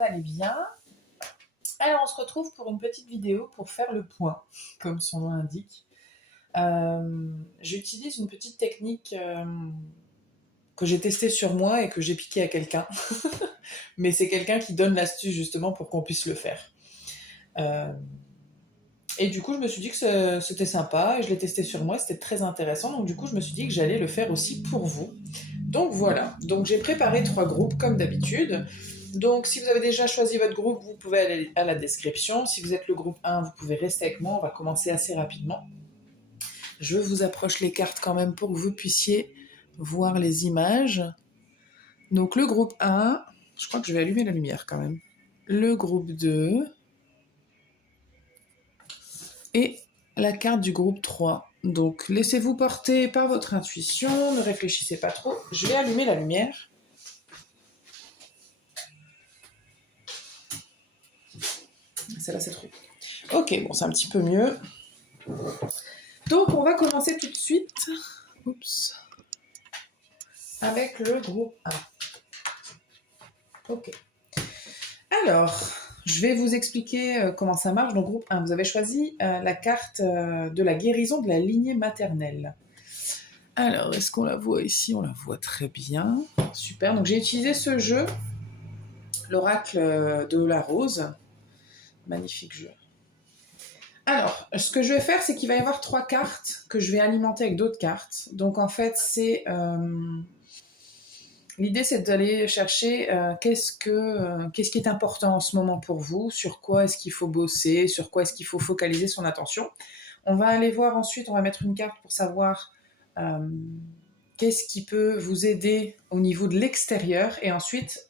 Allez bien. Alors, on se retrouve pour une petite vidéo pour faire le point, comme son nom l'indique. J'utilise une petite technique que j'ai testée sur moi et que j'ai piquée à quelqu'un. Mais c'est quelqu'un qui donne l'astuce justement pour qu'on puisse le faire. Euh, et du coup, je me suis dit que c'était sympa et je l'ai testé sur moi, c'était très intéressant. Donc du coup, je me suis dit que j'allais le faire aussi pour vous. Donc voilà, donc j'ai préparé 3 groupes comme d'habitude. Donc si vous avez déjà choisi votre groupe, vous pouvez aller à la description. Si vous êtes le groupe 1, vous pouvez rester avec moi, on va commencer assez rapidement. Je vous approche les cartes quand même pour que vous puissiez voir les images. Donc le groupe 1, je crois que je vais allumer la lumière quand même. Le groupe 2 et la carte du groupe 3. Donc laissez-vous porter par votre intuition, ne réfléchissez pas trop. Je vais allumer la lumière. Celle-là, c'est trop. Ok, bon, c'est un petit peu mieux. Donc, on va commencer tout de suite. Oups. Avec le groupe 1. Ok. Alors, je vais vous expliquer comment ça marche. Donc, groupe 1, vous avez choisi la carte de la guérison de la lignée maternelle. Alors, est-ce qu'on la voit ici? On la voit très bien. Super. Donc, j'ai utilisé ce jeu, l'oracle de la rose. Magnifique jeu. Alors, ce que je vais faire, c'est qu'il va y avoir 3 cartes que je vais alimenter avec d'autres cartes. Donc, en fait, c'est... l'idée, c'est d'aller chercher qu'est-ce qui est important en ce moment pour vous, sur quoi est-ce qu'il faut bosser, sur quoi est-ce qu'il faut focaliser son attention. On va aller voir ensuite, on va mettre une carte pour savoir qu'est-ce qui peut vous aider au niveau de l'extérieur. Et ensuite,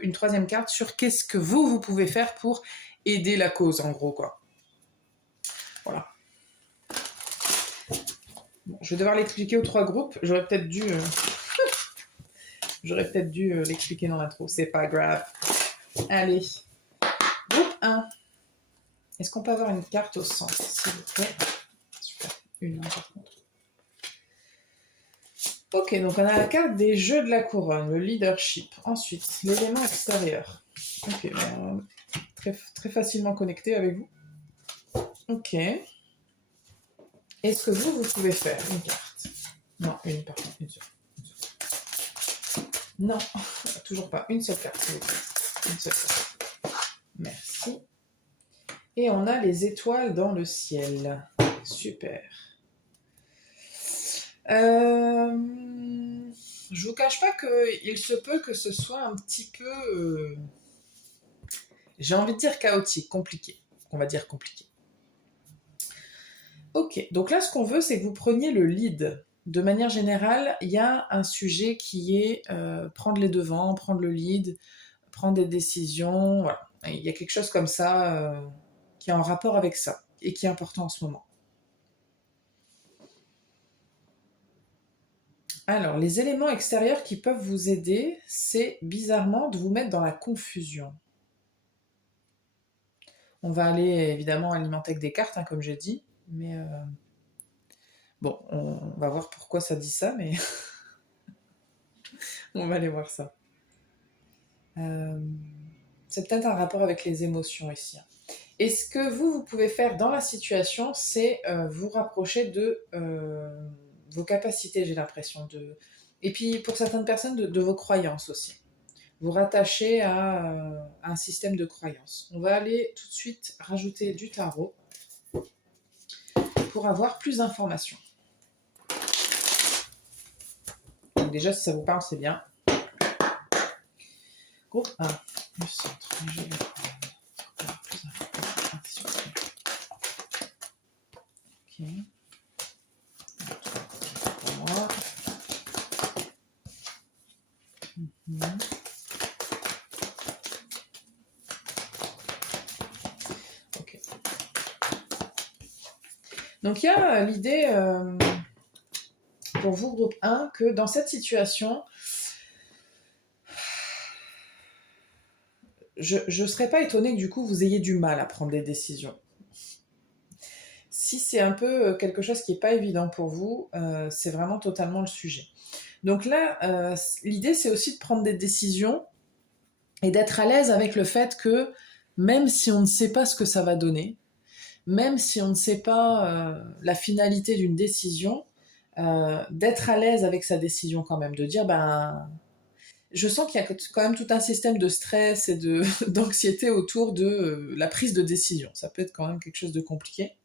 une troisième carte sur qu'est-ce que vous pouvez faire pour aider la cause, en gros, quoi. Voilà. Bon, je vais devoir l'expliquer aux 3 groupes. J'aurais peut-être dû l'expliquer dans l'intro. C'est pas grave. Allez. Groupe 1. Est-ce qu'on peut avoir une carte au centre, s'il vous plaît? Super. Une, par contre. Ok, donc on a la carte des jeux de la couronne, le leadership. Ensuite, l'élément extérieur. Ok, très, très facilement connecté avec vous. Ok. Est-ce que vous pouvez faire une carte? Non, une par contre, une seule. Non, toujours pas. Une seule carte, s'il vous plaît. Une seule carte. Merci. Et on a les étoiles dans le ciel. Super. Je vous cache pas qu'il se peut que ce soit un petit peu, j'ai envie de dire chaotique, compliqué. On va dire compliqué. Ok, donc là ce qu'on veut c'est que vous preniez le lead. De manière générale, il y a un sujet qui est prendre les devants, prendre le lead, prendre des décisions, voilà. Il y a quelque chose comme ça qui est en rapport avec ça et qui est important en ce moment. Alors, les éléments extérieurs qui peuvent vous aider, c'est bizarrement de vous mettre dans la confusion. On va aller évidemment alimenter avec des cartes, hein, comme j'ai dit, mais bon, on va voir pourquoi ça dit ça, mais on va aller voir ça. C'est peut-être un rapport avec les émotions ici. Et ce que vous pouvez faire dans la situation, c'est vous rapprocher de vos capacités, j'ai l'impression, et puis pour certaines personnes, de vos croyances aussi. Vous rattacher à un système de croyances. On va aller tout de suite rajouter du tarot pour avoir plus d'informations. Donc déjà, si ça vous parle, c'est bien. Groupe 1, le centre, les jeux de plus d'informations. Ok. Pour moi. Ok. Donc il y a l'idée pour vous, groupe 1, que dans cette situation, je ne serais pas étonnée que du coup vous ayez du mal à prendre des décisions. Si c'est un peu quelque chose qui n'est pas évident pour vous, c'est vraiment totalement le sujet. Donc là, l'idée c'est aussi de prendre des décisions et d'être à l'aise avec le fait que même si on ne sait pas ce que ça va donner, même si on ne sait pas la finalité d'une décision, d'être à l'aise avec sa décision quand même, de dire ben je sens qu'il y a quand même tout un système de stress et d'anxiété autour de la prise de décision. Ça peut être quand même quelque chose de compliqué.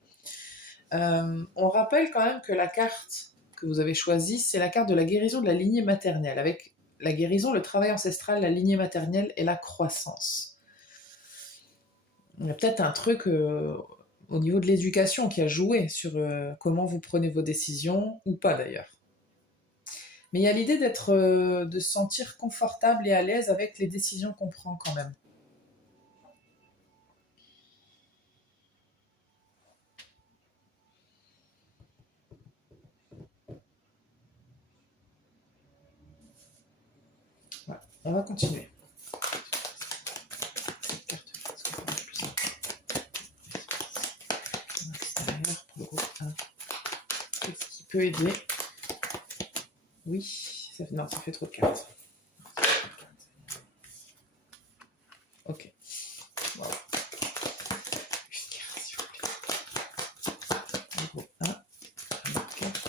On rappelle quand même que la carte que vous avez choisie, c'est la carte de la guérison de la lignée maternelle, avec la guérison, le travail ancestral, la lignée maternelle et la croissance. Il y a peut-être un truc au niveau de l'éducation qui a joué sur comment vous prenez vos décisions, ou pas d'ailleurs. Mais il y a l'idée de se sentir confortable et à l'aise avec les décisions qu'on prend quand même. Voilà, on va continuer. Cette carte, pour le groupe 1. Qu'est-ce qui peut aider? Oui, non, ça fait trop de cartes. Ok. Voilà. Une carte, s'il vous plaît. Le groupe 1. Une autre carte.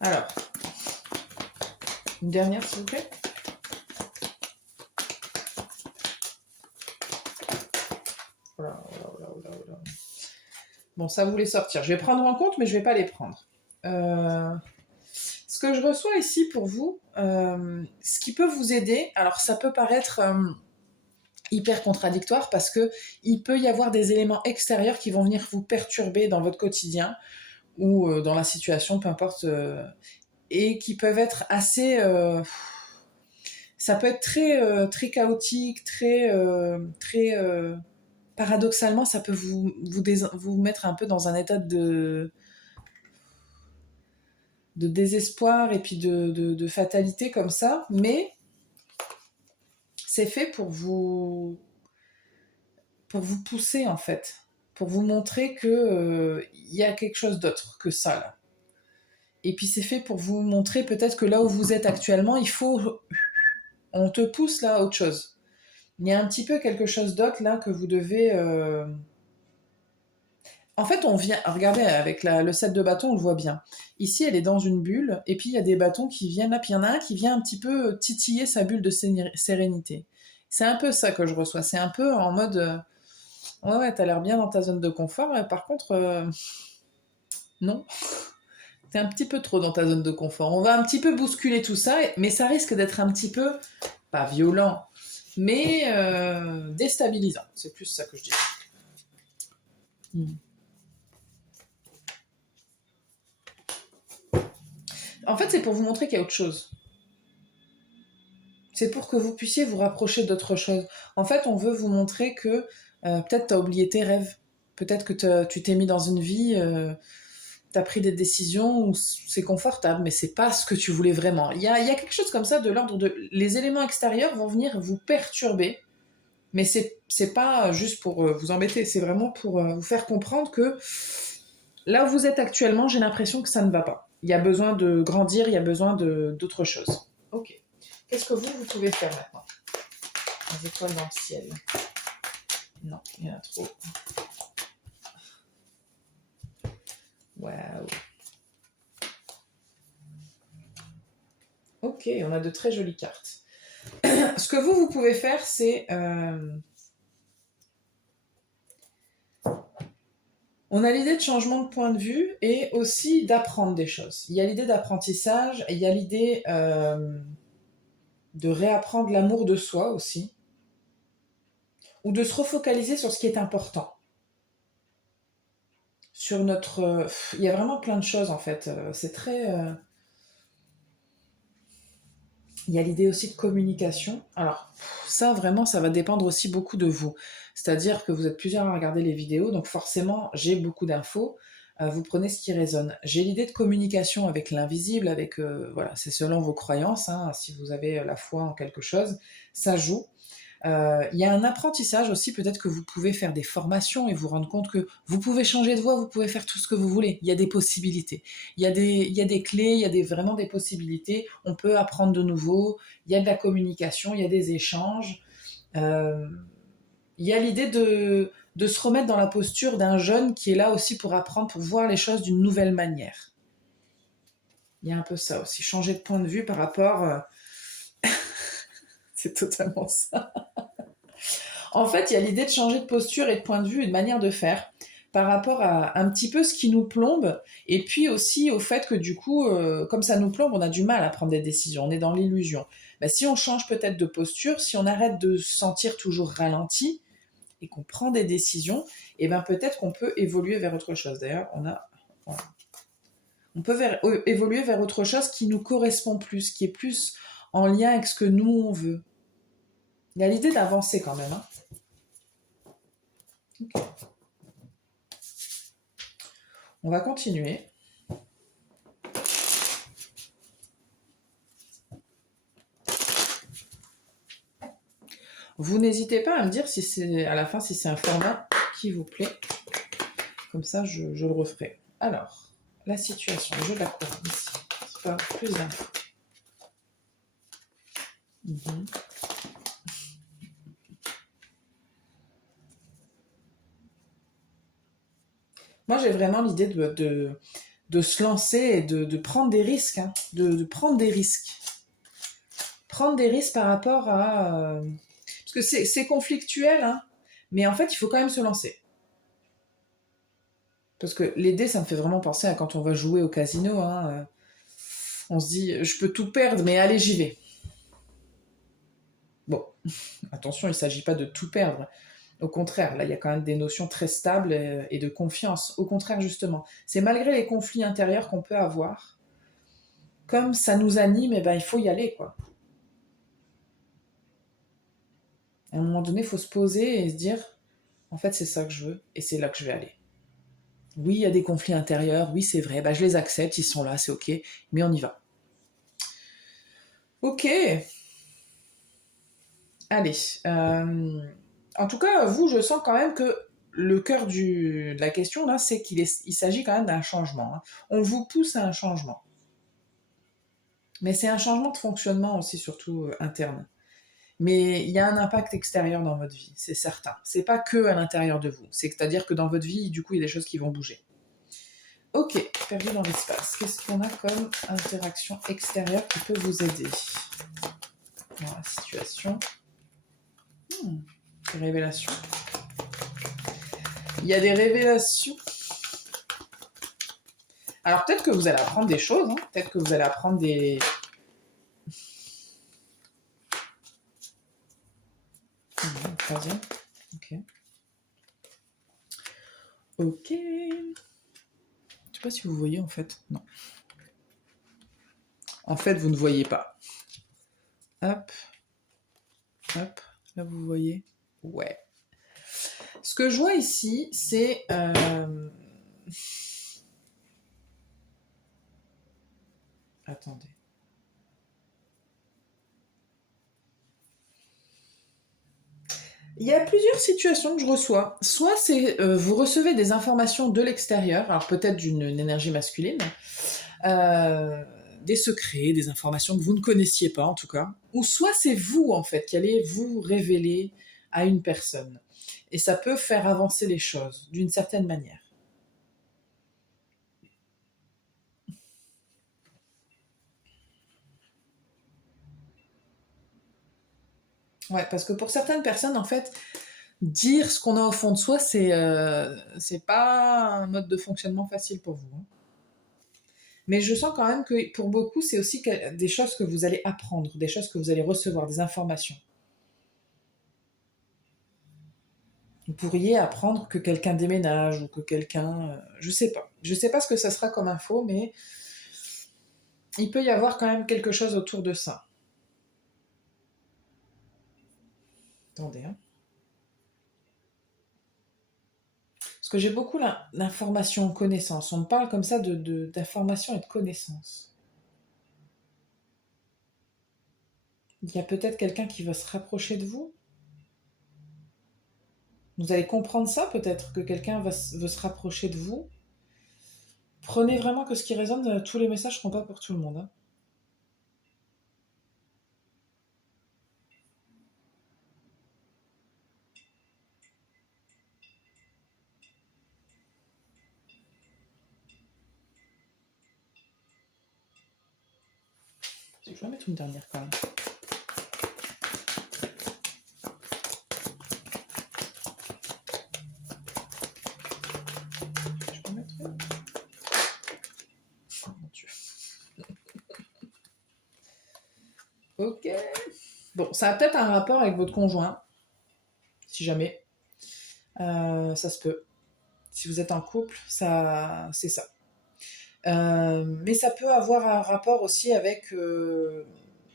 Alors, une dernière, s'il vous plaît. Bon, ça voulait sortir. Je vais prendre en compte, mais je ne vais pas les prendre. Ce que je reçois ici pour vous, ce qui peut vous aider, alors ça peut paraître hyper contradictoire parce que il peut y avoir des éléments extérieurs qui vont venir vous perturber dans votre quotidien ou dans la situation, peu importe, et qui peuvent être assez... ça peut être très chaotique, très paradoxalement, ça peut vous mettre un peu dans un état de désespoir et puis de fatalité comme ça, mais c'est fait pour vous pousser en fait, pour vous montrer que y a quelque chose d'autre que ça là. Et puis c'est fait pour vous montrer peut-être que là où vous êtes actuellement, on te pousse là à autre chose. Il y a un petit peu quelque chose d'autre là que vous devez En fait, on vient, regardez, avec le set de bâtons, on le voit bien. Ici, elle est dans une bulle, et puis il y a des bâtons qui viennent là, puis il y en a un qui vient un petit peu titiller sa bulle de sérénité. C'est un peu ça que je reçois. C'est un peu en mode, ouais, t'as l'air bien dans ta zone de confort, mais par contre, non, t'es un petit peu trop dans ta zone de confort. On va un petit peu bousculer tout ça, mais ça risque d'être un petit peu, pas violent, mais déstabilisant. C'est plus ça que je dis. En fait, c'est pour vous montrer qu'il y a autre chose. C'est pour que vous puissiez vous rapprocher d'autre chose. En fait, on veut vous montrer que peut-être tu as oublié tes rêves. Peut-être que tu t'es mis dans une vie, tu as pris des décisions où c'est confortable, mais c'est pas ce que tu voulais vraiment. Il y a quelque chose comme ça de l'ordre de... Les éléments extérieurs vont venir vous perturber, mais c'est pas juste pour vous embêter, c'est vraiment pour vous faire comprendre que là où vous êtes actuellement, j'ai l'impression que ça ne va pas. Il y a besoin de grandir, il y a besoin d'autre chose. Ok. Qu'est-ce que vous pouvez faire maintenant? Les étoiles dans le ciel. Non, il y en a trop. Waouh. Ok, on a de très jolies cartes. Ce que vous pouvez faire, c'est... on a l'idée de changement de point de vue et aussi d'apprendre des choses. Il y a l'idée d'apprentissage et il y a l'idée de réapprendre l'amour de soi aussi. Ou de se refocaliser sur ce qui est important. Sur notre... il y a vraiment plein de choses en fait. C'est très... il y a l'idée aussi de communication. Alors, ça vraiment, ça va dépendre aussi beaucoup de vous. C'est-à-dire que vous êtes plusieurs à regarder les vidéos, donc forcément, j'ai beaucoup d'infos. Vous prenez ce qui résonne. J'ai l'idée de communication avec l'invisible, voilà, c'est selon vos croyances. Hein, si vous avez la foi en quelque chose, ça joue. Il y a un apprentissage aussi, peut-être que vous pouvez faire des formations et vous rendre compte que vous pouvez changer de voie, vous pouvez faire tout ce que vous voulez. Il y a des possibilités. Il y a des clés, il y a vraiment des possibilités. On peut apprendre de nouveau. Il y a de la communication, il y a des échanges. Euh, il y a l'idée de se remettre dans la posture d'un jeune qui est là aussi pour apprendre, pour voir les choses d'une nouvelle manière. Il y a un peu ça aussi, changer de point de vue par rapport... c'est totalement ça. En fait, il y a l'idée de changer de posture et de point de vue et de manière de faire par rapport à un petit peu ce qui nous plombe et puis aussi au fait que du coup, comme ça nous plombe, on a du mal à prendre des décisions, on est dans l'illusion. Ben, si on change peut-être de posture, si on arrête de se sentir toujours ralenti et qu'on prend des décisions, et ben peut-être qu'on peut évoluer vers autre chose. D'ailleurs, voilà. On peut évoluer vers autre chose qui nous correspond plus, qui est plus en lien avec ce que nous on veut. Il y a l'idée d'avancer quand même. Hein. Okay. On va continuer. Vous n'hésitez pas à me dire si c'est à la fin si c'est un format qui vous plaît. Comme ça, je le referai. Alors, la situation, le jeu de la couronne ici. C'est pas plus d'infos. Moi, j'ai vraiment l'idée de se lancer et de prendre des risques. Hein, de prendre des risques. Prendre des risques par rapport à... parce que c'est conflictuel, hein, mais en fait, il faut quand même se lancer. Parce que les dés, ça me fait vraiment penser à quand on va jouer au casino. Hein, on se dit, je peux tout perdre, mais allez, j'y vais. Bon, attention, il ne s'agit pas de tout perdre. Au contraire, là, il y a quand même des notions très stables et de confiance. Au contraire, justement, c'est malgré les conflits intérieurs qu'on peut avoir, comme ça nous anime, et ben, il faut y aller, quoi. À un moment donné, il faut se poser et se dire, en fait, c'est ça que je veux, et c'est là que je vais aller. Oui, il y a des conflits intérieurs, oui, c'est vrai, bah, je les accepte, ils sont là, c'est ok, mais on y va. Ok, allez. En tout cas, vous, je sens quand même que le cœur de la question, là, c'est il s'agit quand même d'un changement. Hein. On vous pousse à un changement. Mais c'est un changement de fonctionnement aussi, surtout interne. Mais il y a un impact extérieur dans votre vie, c'est certain. C'est pas que à l'intérieur de vous. C'est-à-dire que dans votre vie, du coup, il y a des choses qui vont bouger. Ok, perdu dans l'espace. Qu'est-ce qu'on a comme interaction extérieure qui peut vous aider dans la situation? Révélation. Il y a des révélations. Alors peut-être que vous allez apprendre des choses, hein. Peut-être que vous allez apprendre des... Troisième. Ok. Ok. Je sais pas si vous voyez en fait. Non. En fait, vous ne voyez pas. Hop. Hop. Là, vous voyez. Ouais. Ce que je vois ici, c'est... Attendez. Il y a plusieurs situations que je reçois. Soit c'est vous recevez des informations de l'extérieur, alors peut-être d'une énergie masculine, des secrets, des informations que vous ne connaissiez pas en tout cas, ou soit c'est vous en fait qui allez vous révéler à une personne. Et ça peut faire avancer les choses d'une certaine manière. Ouais, parce que pour certaines personnes, en fait, dire ce qu'on a au fond de soi, c'est pas un mode de fonctionnement facile pour vous. Hein. Mais je sens quand même que pour beaucoup, c'est aussi des choses que vous allez apprendre, des choses que vous allez recevoir, des informations. Vous pourriez apprendre que quelqu'un déménage ou que quelqu'un... je sais pas. Je sais pas ce que ça sera comme info, mais il peut y avoir quand même quelque chose autour de ça. Attendez, hein. Parce que j'ai beaucoup l'information, connaissance. On me parle comme ça d'information et de connaissance. Il y a peut-être quelqu'un qui va se rapprocher de vous. Vous allez comprendre ça peut-être, que quelqu'un veut se rapprocher de vous. Prenez vraiment que ce qui résonne, tous les messages ne seront pas pour tout le monde, hein. Je vais mettre une dernière quand même. Je peux mettre une. Oh mon Dieu. Ok. Bon, ça a peut-être un rapport avec votre conjoint, si jamais. Ça se peut. Si vous êtes en couple, ça, c'est ça. Mais ça peut avoir un rapport aussi avec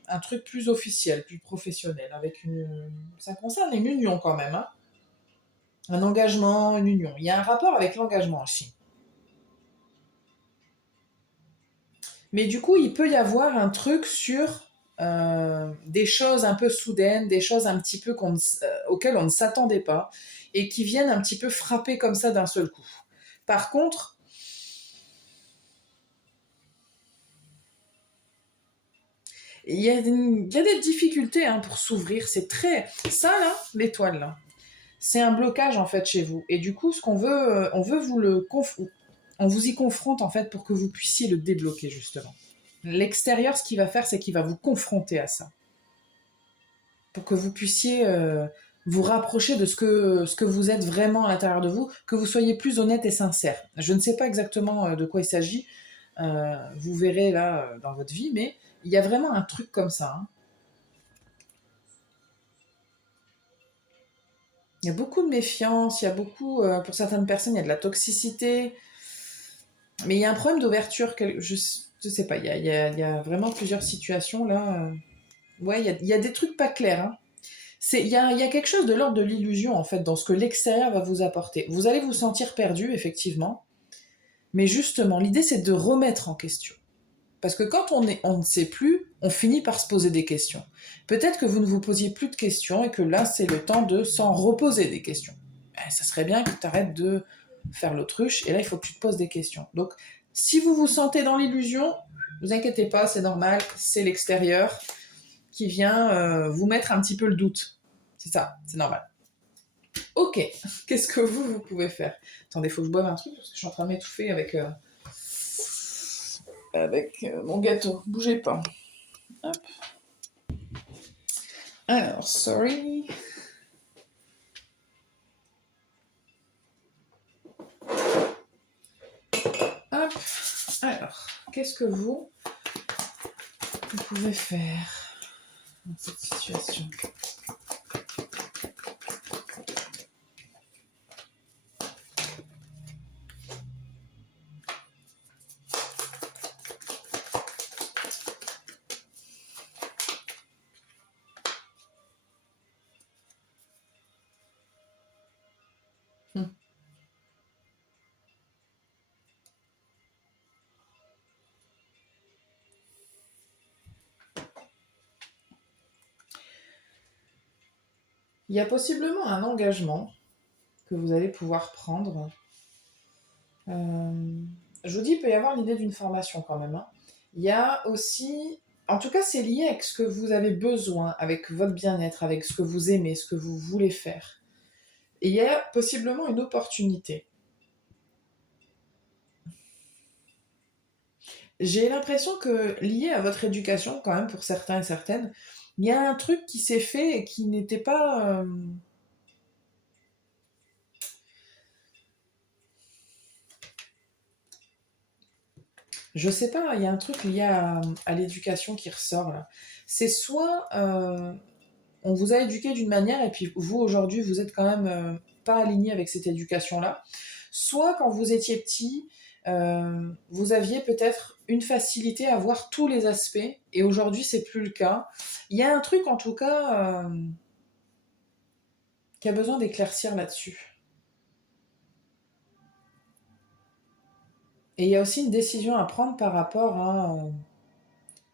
un truc plus officiel, plus professionnel, avec une. Ça concerne une union quand même, hein. Un engagement, une union. Il y a un rapport avec l'engagement aussi. Mais du coup, il peut y avoir un truc sur des choses un peu soudaines, des choses un petit peu auxquelles on ne s'attendait pas, et qui viennent un petit peu frapper comme ça d'un seul coup. Par contre, il y a des difficultés hein, pour s'ouvrir. C'est très. Ça, là, l'étoile, là, c'est un blocage en fait chez vous. Et du coup, ce qu'on veut, on veut vous le on vous y confronte en fait pour que vous puissiez le débloquer justement. L'extérieur, ce qu'il va faire, c'est qu'il va vous confronter à ça, pour que vous puissiez vous rapprocher de ce que vous êtes vraiment à l'intérieur de vous, que vous soyez plus honnête et sincère. Je ne sais pas exactement de quoi il s'agit. Vous verrez là dans votre vie, mais il y a vraiment un truc comme ça, hein. Il y a beaucoup de méfiance, il y a beaucoup, pour certaines personnes, il y a de la toxicité, mais il y a un problème d'ouverture. Je sais pas, il y a vraiment plusieurs situations là. Ouais, il y a des trucs pas clairs, hein. Il y a quelque chose de l'ordre de l'illusion en fait dans ce que l'extérieur va vous apporter. Vous allez vous sentir perdu, effectivement, mais justement, l'idée c'est de remettre en question. Parce que quand on ne sait plus, on finit par se poser des questions. Peut-être que vous ne vous posiez plus de questions et que là, c'est le temps de s'en reposer des questions. Ça serait bien que tu arrêtes de faire l'autruche et là, il faut que tu te poses des questions. Donc, si vous vous sentez dans l'illusion, ne vous inquiétez pas, c'est normal, c'est l'extérieur qui vient vous mettre un petit peu le doute. C'est ça, c'est normal. Ok, qu'est-ce que vous pouvez faire? Attendez, il faut que je boive un truc parce que je suis en train de m'étouffer avec mon gâteau. Bougez pas. Hop. Alors, sorry. Hop. Alors, qu'est-ce que vous pouvez faire dans cette situation? Hmm. Il y a possiblement un engagement que vous allez pouvoir prendre. Euh, je vous dis, il peut y avoir l'idée d'une formation quand même, hein. Il y a aussi, en tout cas, c'est lié avec ce que vous avez besoin, avec votre bien-être, avec ce que vous aimez, ce que vous voulez faire. Et il y a possiblement une opportunité. J'ai l'impression que lié à votre éducation, quand même, pour certains et certaines, il y a un truc qui s'est fait et qui n'était pas. Je sais pas, il y a un truc lié à l'éducation qui ressort là. C'est soit on vous a éduqué d'une manière et puis vous aujourd'hui vous êtes quand même pas aligné avec cette éducation-là. Soit quand vous étiez petit, vous aviez peut-être une facilité à voir tous les aspects et aujourd'hui c'est plus le cas. Il y a un truc en tout cas qui a besoin d'éclaircir là-dessus. Et il y a aussi une décision à prendre par rapport à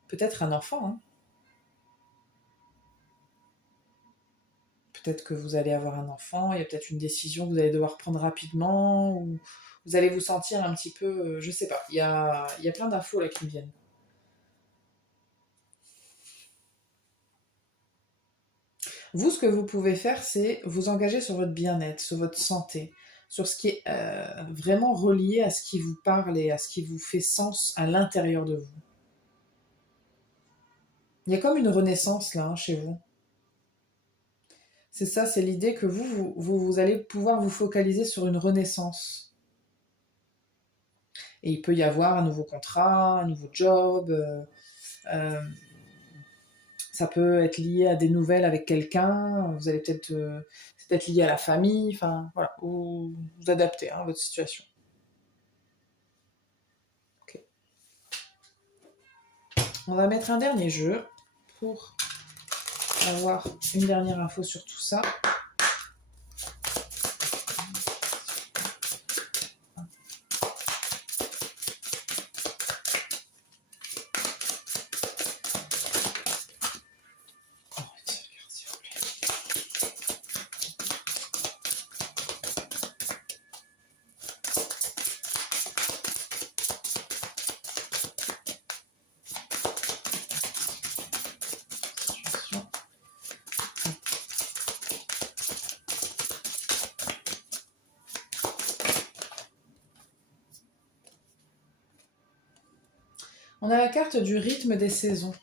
peut-être un enfant, hein. peut-être que vous allez avoir un enfant, il y a peut-être une décision que vous allez devoir prendre rapidement, ou vous allez vous sentir un petit peu, je sais pas, il y a plein d'infos là qui me viennent. Vous, ce que vous pouvez faire, c'est vous engager sur votre bien-être, sur votre santé, sur ce qui est vraiment relié à ce qui vous parle et à ce qui vous fait sens à l'intérieur de vous. Il y a comme une renaissance là, hein, chez vous. C'est ça, c'est l'idée que vous allez pouvoir vous focaliser sur une renaissance. Et il peut y avoir un nouveau contrat, un nouveau job. Euh, Ça peut être lié à des nouvelles avec quelqu'un. Vous allez peut-être, c'est peut-être lié à la famille. Enfin, voilà, vous adaptez hein, à votre situation. Ok. On va mettre un dernier jeu pour avoir une dernière info sur tout ça. On a la carte du rythme des saisons.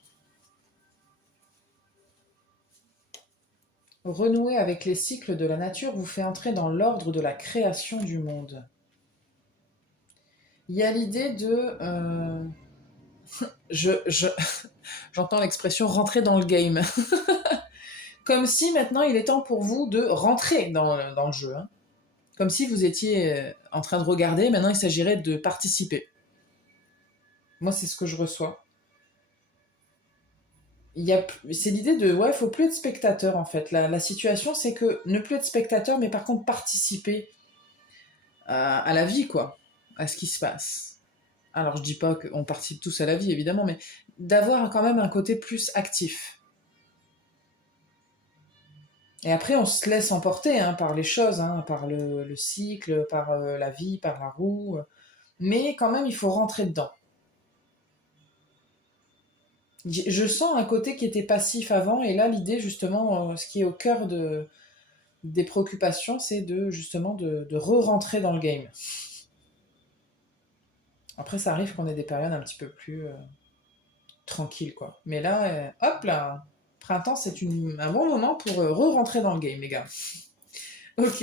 Renouer avec les cycles de la nature vous fait entrer dans l'ordre de la création du monde. Il y a l'idée de... j'entends l'expression rentrer dans le game. Comme si maintenant il est temps pour vous de rentrer dans le jeu. Hein. Comme si vous étiez en train de regarder, maintenant il s'agirait de participer. Moi, c'est ce que je reçois. C'est l'idée de, ouais, il faut plus être spectateur en fait. La situation, c'est que ne plus être spectateur, mais par contre participer à la vie, quoi, à ce qui se passe. Alors, je dis pas qu'on participe tous à la vie, évidemment, mais d'avoir quand même un côté plus actif. Et après, on se laisse emporter hein, par les choses, hein, par le cycle, par la vie, par la roue. Mais quand même, il faut rentrer dedans. Je sens un côté qui était passif avant, et là, l'idée, justement, ce qui est au cœur des préoccupations, c'est justement de re-rentrer dans le game. Après, ça arrive qu'on ait des périodes un petit peu plus tranquilles, quoi. Mais là, hop là, printemps, c'est un bon moment pour re-rentrer dans le game, les gars. Ok,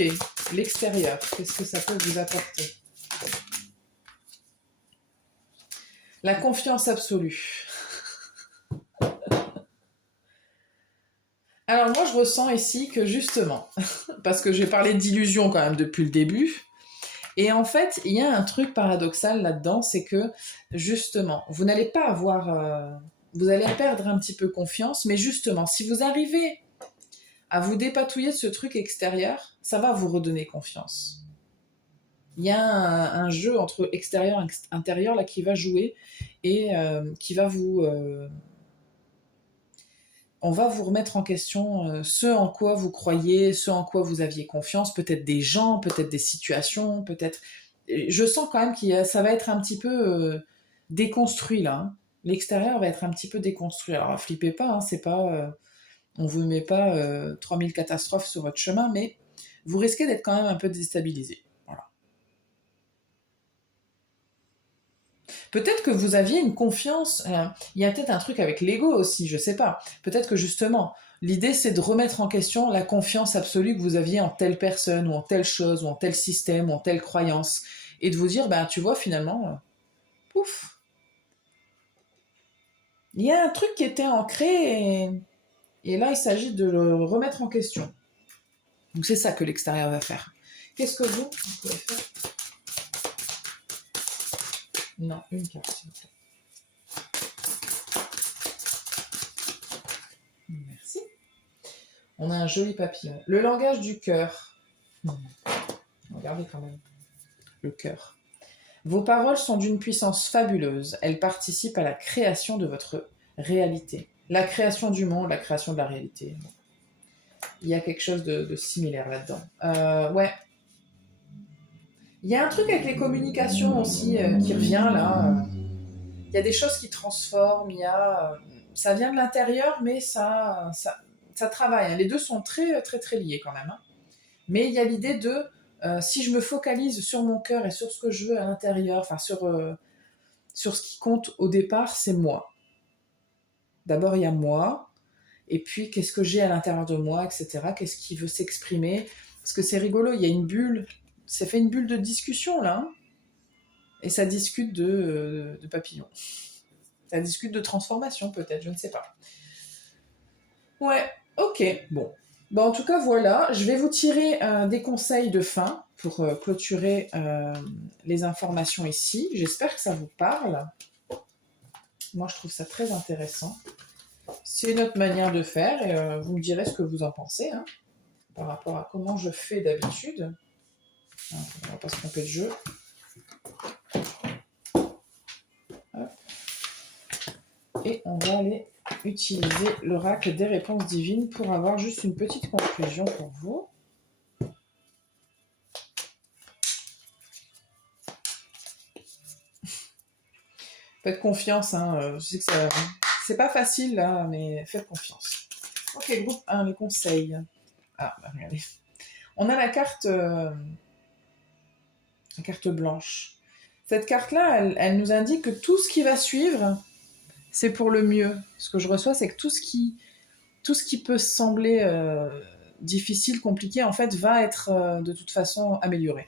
l'extérieur, qu'est-ce que ça peut vous apporter? La confiance absolue. Alors moi, je ressens ici que justement, parce que j'ai parlé d'illusion quand même depuis le début, et en fait, il y a un truc paradoxal là-dedans, c'est que justement, vous n'allez pas avoir... vous allez perdre un petit peu confiance, mais justement, si vous arrivez à vous dépatouiller de ce truc extérieur, ça va vous redonner confiance. Il y a un jeu entre extérieur et intérieur là qui va jouer et qui va vous... on va vous remettre en question ce en quoi vous croyez, ce en quoi vous aviez confiance, peut-être des gens, peut-être des situations, peut-être... Je sens quand même que ça va être un petit peu déconstruit là. Hein. L'extérieur va être un petit peu déconstruit. Alors flippez pas, hein, c'est pas... on vous met pas 3000 catastrophes sur votre chemin, mais vous risquez d'être quand même un peu déstabilisé. Voilà. Peut-être que vous aviez une confiance. Il y a peut-être un truc avec l'ego aussi, je sais pas. Peut-être que justement, l'idée c'est de remettre en question la confiance absolue que vous aviez en telle personne, ou en telle chose, ou en tel système, ou en telle croyance. Et de vous dire, bah tu vois, finalement, pouf, il y a un truc qui était ancré et là il s'agit de le remettre en question. Donc c'est ça que l'extérieur va faire. Qu'est-ce que vous pouvez faire? Non, une carte, s'il vous plaît. Merci. On a un joli papillon. Le langage du cœur. Regardez quand même. Le cœur. Vos paroles sont d'une puissance fabuleuse. Elles participent à la création de votre réalité. La création du monde, la création de la réalité. Il y a quelque chose de similaire là-dedans. Ouais. Il y a un truc avec les communications aussi qui revient là. Il y a des choses qui transforment, ça vient de l'intérieur, mais ça travaille. Les deux sont très, très, très liés quand même. Hein. Mais il y a l'idée de, si je me focalise sur mon cœur et sur ce que je veux à l'intérieur, enfin sur ce qui compte au départ, c'est moi. D'abord, il y a moi, et puis qu'est-ce que j'ai à l'intérieur de moi, etc. Qu'est-ce qui veut s'exprimer. Parce que c'est rigolo, il y a une bulle, ça fait une bulle de discussion là, hein, et ça discute de papillons. Ça discute de transformation peut-être, je ne sais pas. Ouais, ok, bon. Bon, en tout cas, voilà, je vais vous tirer des conseils de fin pour clôturer les informations ici. J'espère que ça vous parle. Moi, je trouve ça très intéressant. C'est notre manière de faire et vous me direz ce que vous en pensez hein, par rapport à comment je fais d'habitude. On ne va pas se tromper de jeu. Hop. Et on va aller utiliser l'oracle des réponses divines pour avoir juste une petite conclusion pour vous. Faites confiance, hein. Je sais que c'est pas facile là, mais faites confiance. Ok, groupe 1, les conseils. Ah, bah, regardez. On a la carte blanche. Cette carte-là, elle nous indique que tout ce qui va suivre, c'est pour le mieux. Ce que je reçois, c'est que tout ce qui peut sembler difficile, compliqué, en fait, va être de toute façon amélioré.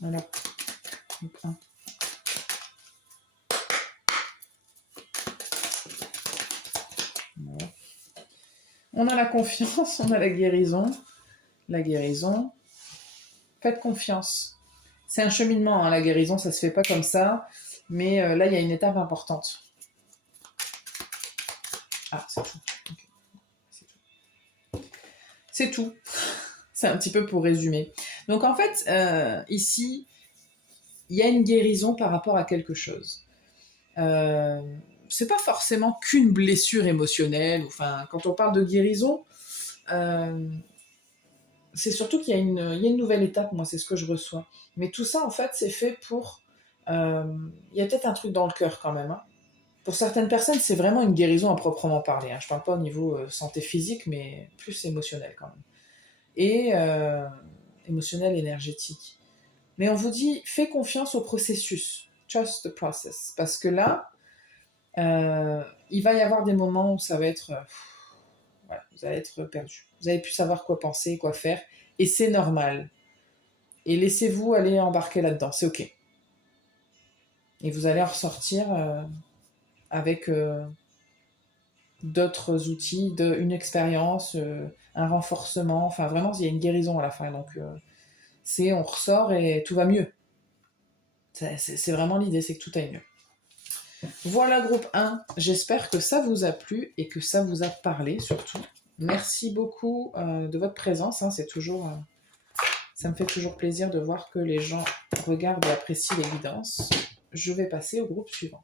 Voilà. Donc, 1. Voilà. On a la confiance, on a la guérison. La guérison. Faites confiance. C'est un cheminement, hein, la guérison, ça se fait pas comme ça. Mais là, il y a une étape importante. Ah, c'est tout. Okay. C'est tout. C'est tout. C'est un petit peu pour résumer. Donc en fait, ici, il y a une guérison par rapport à quelque chose. C'est pas forcément qu'une blessure émotionnelle. Enfin, quand on parle de guérison, c'est surtout qu'il y a une nouvelle étape. Moi, c'est ce que je reçois. Mais tout ça, en fait, c'est fait pour. Il y a peut-être un truc dans le cœur quand même. Hein. Pour certaines personnes, c'est vraiment une guérison à proprement parler. Hein. Je parle pas au niveau santé physique, mais plus émotionnel quand même. Et émotionnel, énergétique. Mais on vous dit, fais confiance au processus. Trust the process. Parce que là, il va y avoir des moments où ça va être... voilà, vous allez être perdu. Vous allez plus savoir quoi penser, quoi faire. Et c'est normal. Et laissez-vous aller embarquer là-dedans. C'est OK. Et vous allez en ressortir avec d'autres outils, une expérience, un renforcement. Enfin, vraiment, il y a une guérison à la fin. Donc, on ressort et tout va mieux. C'est vraiment l'idée, c'est que tout aille mieux. Voilà, groupe 1. J'espère que ça vous a plu et que ça vous a parlé, surtout. Merci beaucoup de votre présence. Hein, ça me fait toujours plaisir de voir que les gens regardent et apprécient les guidances. Je vais passer au groupe suivant.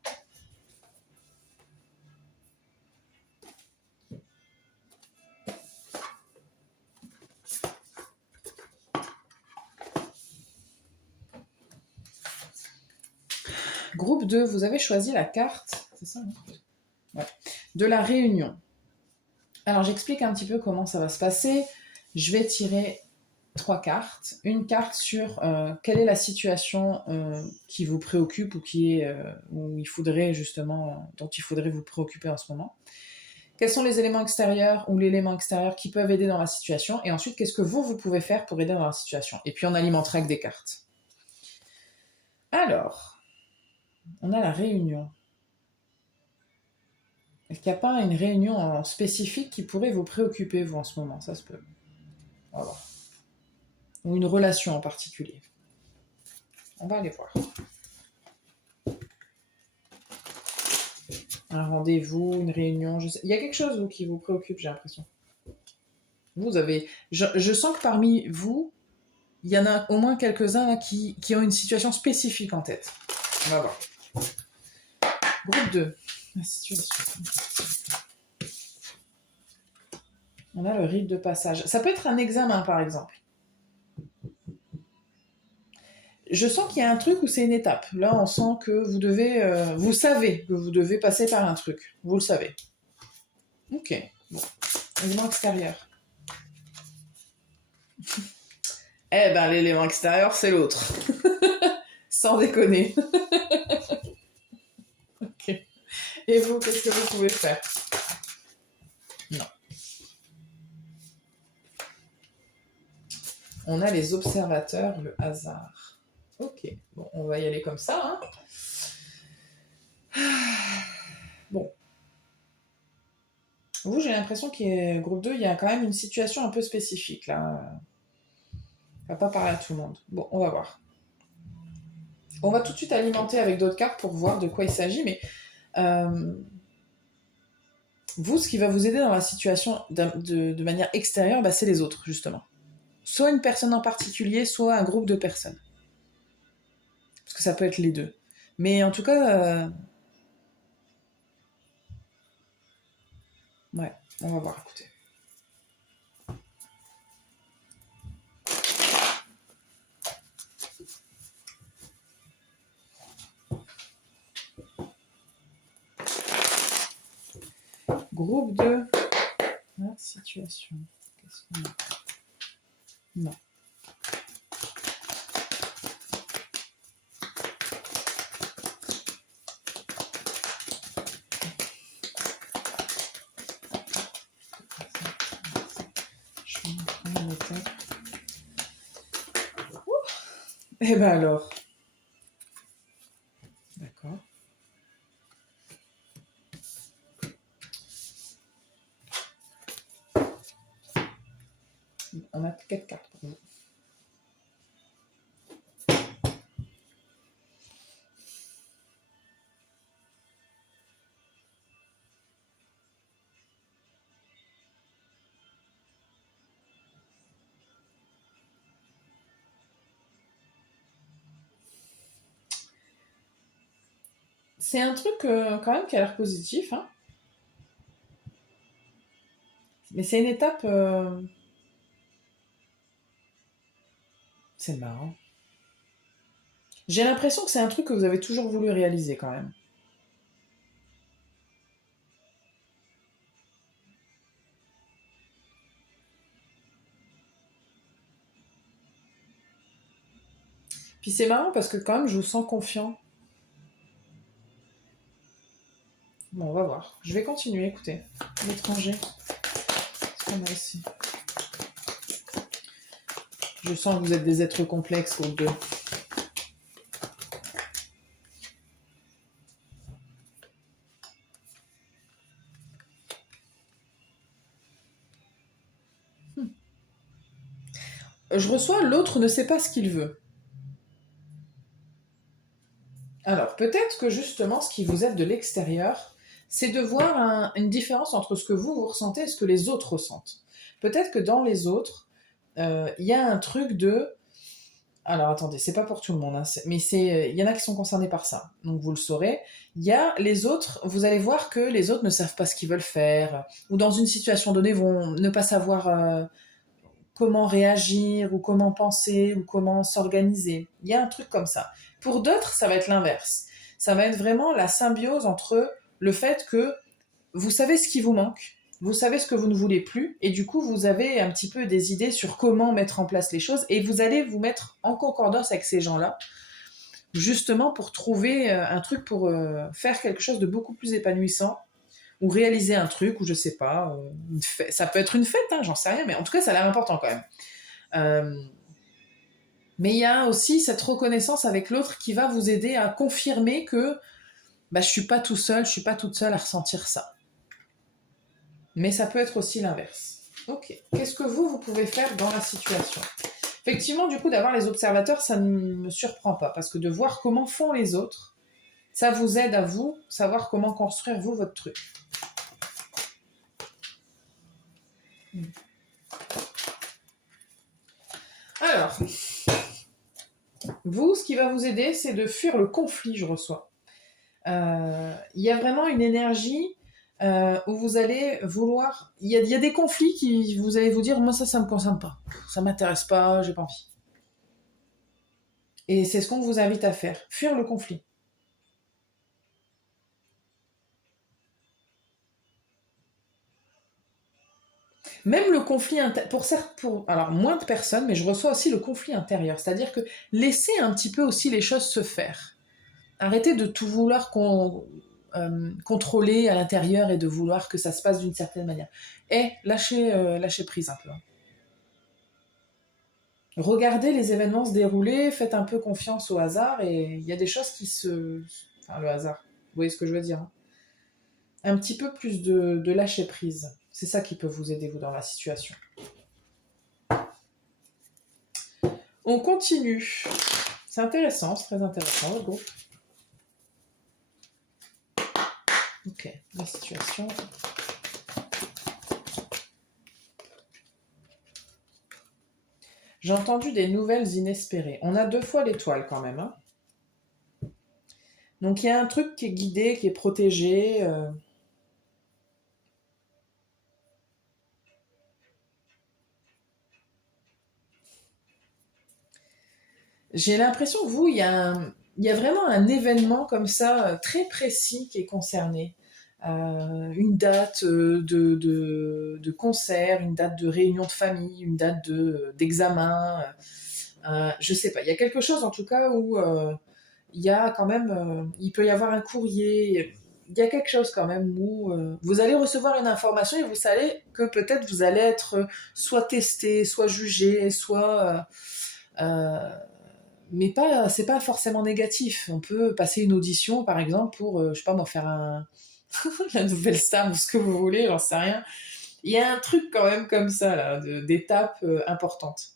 Groupe 2, vous avez choisi la carte, c'est ça, hein ouais, de la réunion. Alors j'explique un petit peu comment ça va se passer. Je vais tirer 3 cartes. Une carte sur quelle est la situation qui vous préoccupe ou où il faudrait justement, dont il faudrait vous préoccuper en ce moment. Quels sont les éléments extérieurs ou l'élément extérieur qui peuvent aider dans la situation. Et ensuite, qu'est-ce que vous pouvez faire pour aider dans la situation. Et puis on alimentera avec des cartes. Alors, on a la réunion. Est-ce qu'il n'y a pas une réunion spécifique qui pourrait vous préoccuper, vous, en ce moment? Ça se peut. On va voir. Ou une relation en particulier. On va aller voir. Un rendez-vous, une réunion, il y a quelque chose, vous, qui vous préoccupe, j'ai l'impression. Vous avez, je sens que parmi vous, il y en a au moins quelques-uns là qui ont une situation spécifique en tête. On va voir. Groupe 2. La situation. On a le rite de passage. Ça peut être un examen, par exemple. Je sens qu'il y a un truc où c'est une étape. Là, on sent que vous devez... vous savez que vous devez passer par un truc. Vous le savez. Ok. Bon. Élément extérieur. Eh ben, l'élément extérieur, c'est l'autre. Sans déconner. Ok. Et vous, qu'est-ce que vous pouvez faire? Non. On a les observateurs, le hasard. Ok. Bon, on va y aller comme ça. Hein. Bon. Vous, j'ai l'impression qu'il y a groupe 2, il y a quand même une situation un peu spécifique, là. On va pas parler à tout le monde. Bon, on va voir. On va tout de suite alimenter avec d'autres cartes pour voir de quoi il s'agit, mais vous, ce qui va vous aider dans la situation de manière extérieure, bah, c'est les autres, justement. Soit une personne en particulier, soit un groupe de personnes. Parce que ça peut être les deux. Mais en tout cas, ouais, on va voir, écoutez. Groupe de... Ah, situation. Qu'est-ce qu'on a? Non. Je vais prendre le tête. Eh ben alors. D'accord. On a 4 cartes pour vous. C'est un truc quand même qui a l'air positif, hein. Mais c'est une étape... C'est marrant. J'ai l'impression que c'est un truc que vous avez toujours voulu réaliser quand même. Puis c'est marrant parce que quand même je vous sens confiant. Bon, on va voir. Je vais continuer, écoutez. L'étranger. C'est qu'on a ici. Je sens que vous êtes des êtres complexes, vous deux. Je reçois l'autre ne sait pas ce qu'il veut. Alors, peut-être que justement, ce qui vous aide de l'extérieur, c'est de voir une différence entre ce que vous ressentez et ce que les autres ressentent. Peut-être que dans les autres, il y a un truc de... Alors attendez, c'est pas pour tout le monde, hein, mais il y en a qui sont concernés par ça, donc vous le saurez. Il y a les autres, vous allez voir que les autres ne savent pas ce qu'ils veulent faire, ou dans une situation donnée vont ne pas savoir comment réagir, ou comment penser, ou comment s'organiser. Il y a un truc comme ça. Pour d'autres, ça va être l'inverse. Ça va être vraiment la symbiose entre le fait que vous savez ce qui vous manque, vous savez ce que vous ne voulez plus, et du coup, vous avez un petit peu des idées sur comment mettre en place les choses, et vous allez vous mettre en concordance avec ces gens-là, justement pour trouver un truc pour faire quelque chose de beaucoup plus épanouissant, ou réaliser un truc, ou je sais pas, ça peut être une fête, hein, j'en sais rien, mais en tout cas, ça a l'air important quand même. Mais il y a aussi cette reconnaissance avec l'autre qui va vous aider à confirmer que bah, je suis pas tout seul, je suis pas toute seule à ressentir ça. Mais ça peut être aussi l'inverse. Ok. Qu'est-ce que vous pouvez faire dans la situation? Effectivement, du coup, d'avoir les observateurs, ça ne me surprend pas, parce que de voir comment font les autres, ça vous aide à vous savoir comment construire vous votre truc. Alors, vous, ce qui va vous aider, c'est de fuir le conflit, je reçois. Il y a vraiment une énergie où vous allez vouloir... Il y a des conflits qui vous allez vous dire, moi ça me concerne pas. Ça m'intéresse pas, j'ai pas envie. Et c'est ce qu'on vous invite à faire, fuir le conflit. Même le conflit pour alors moins de personnes, mais je reçois aussi le conflit intérieur, c'est-à-dire que laissez un petit peu aussi les choses se faire. Arrêtez de tout vouloir contrôler à l'intérieur et de vouloir que ça se passe d'une certaine manière. Et lâchez prise un peu. Regardez les événements se dérouler, faites un peu confiance au hasard et il y a des choses qui se... Enfin, le hasard, vous voyez ce que je veux dire, hein. Un petit peu plus de lâcher prise. C'est ça qui peut vous aider, vous, dans la situation. On continue. C'est intéressant, c'est très intéressant. Go. Ok, la situation. J'ai entendu des nouvelles inespérées. On a 2 fois l'étoile quand même, hein. Donc il y a un truc qui est guidé, qui est protégé. J'ai l'impression que vous, il y a vraiment un événement comme ça, très précis, qui est concerné. Une date de concert, une date de réunion de famille, une date d'examen. Je sais pas. Il y a quelque chose en tout cas où il y a quand même, il peut y avoir un courrier. Il y a quelque chose quand même où vous allez recevoir une information et vous savez que peut-être vous allez être soit testé, soit jugé, soit mais pas, c'est pas forcément négatif. On peut passer une audition, par exemple, pour, je sais pas moi, faire la nouvelle star ou ce que vous voulez, j'en sais rien. Il y a un truc quand même comme ça, là, d'étape importante.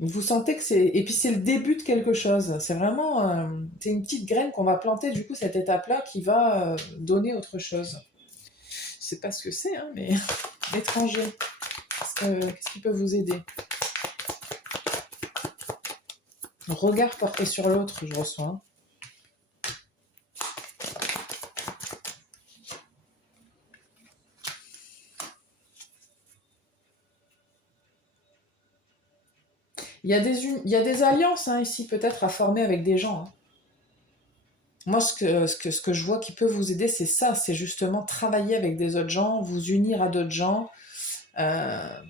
Vous sentez que c'est... Et puis c'est le début de quelque chose. C'est vraiment... c'est une petite graine qu'on va planter, du coup, cette étape-là, qui va donner autre chose. Je sais pas ce que c'est, hein, mais... L'étranger. Qu'est-ce qui peut vous aider? Regard porté sur l'autre, je reçois. Il y a des alliances hein, ici, peut-être, à former avec des gens, hein. Moi, ce que je vois qui peut vous aider, c'est ça, c'est justement travailler avec des autres gens, vous unir à d'autres gens. Euh,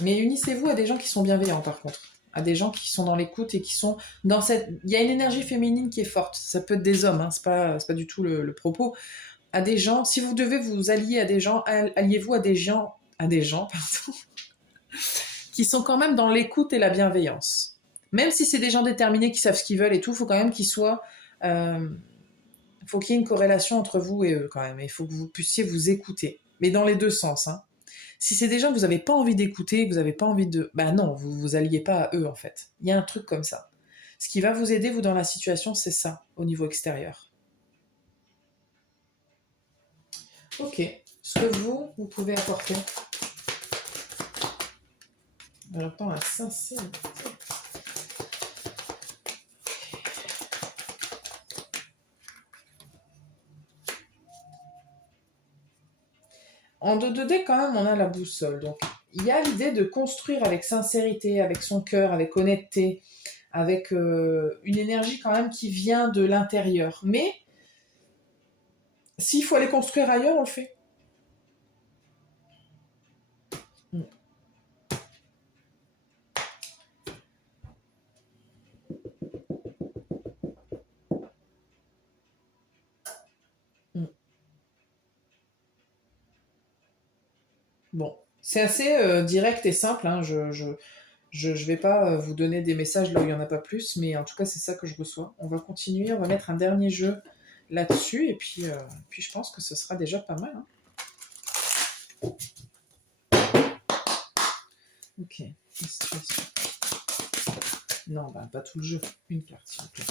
Mais unissez-vous à des gens qui sont bienveillants, par contre. À des gens qui sont dans l'écoute et qui sont dans cette... Il y a une énergie féminine qui est forte. Ça peut être des hommes, hein, c'est pas du tout le propos. À des gens, si vous devez vous allier à des gens, alliez-vous à des gens, pardon, qui sont quand même dans l'écoute et la bienveillance. Même si c'est des gens déterminés qui savent ce qu'ils veulent et tout, il faut quand même qu'ils soient... faut qu'il y ait une corrélation entre vous et eux quand même. Il faut que vous puissiez vous écouter. Mais dans les deux sens, hein. Si c'est des gens que vous n'avez pas envie d'écouter, que vous n'avez pas envie de... Bah non, vous vous alliez pas à eux en fait. Il y a un truc comme ça. Ce qui va vous aider, vous, dans la situation, c'est ça, au niveau extérieur. Ok. Ce que vous pouvez apporter. J'entends la sincérité. En 2D, quand même, on a la boussole. Donc, il y a l'idée de construire avec sincérité, avec son cœur, avec honnêteté, avec une énergie quand même qui vient de l'intérieur. Mais s'il faut aller construire ailleurs, on le fait. Mm. Mm. Bon, c'est assez direct et simple, hein. Je vais pas vous donner des messages là où il n'y en a pas plus, mais en tout cas, c'est ça que je reçois. On va continuer, on va mettre un dernier jeu là-dessus, et puis je pense que ce sera déjà pas mal, hein. Ok, situation. Non, bah, pas tout le jeu. Une carte, s'il vous plaît.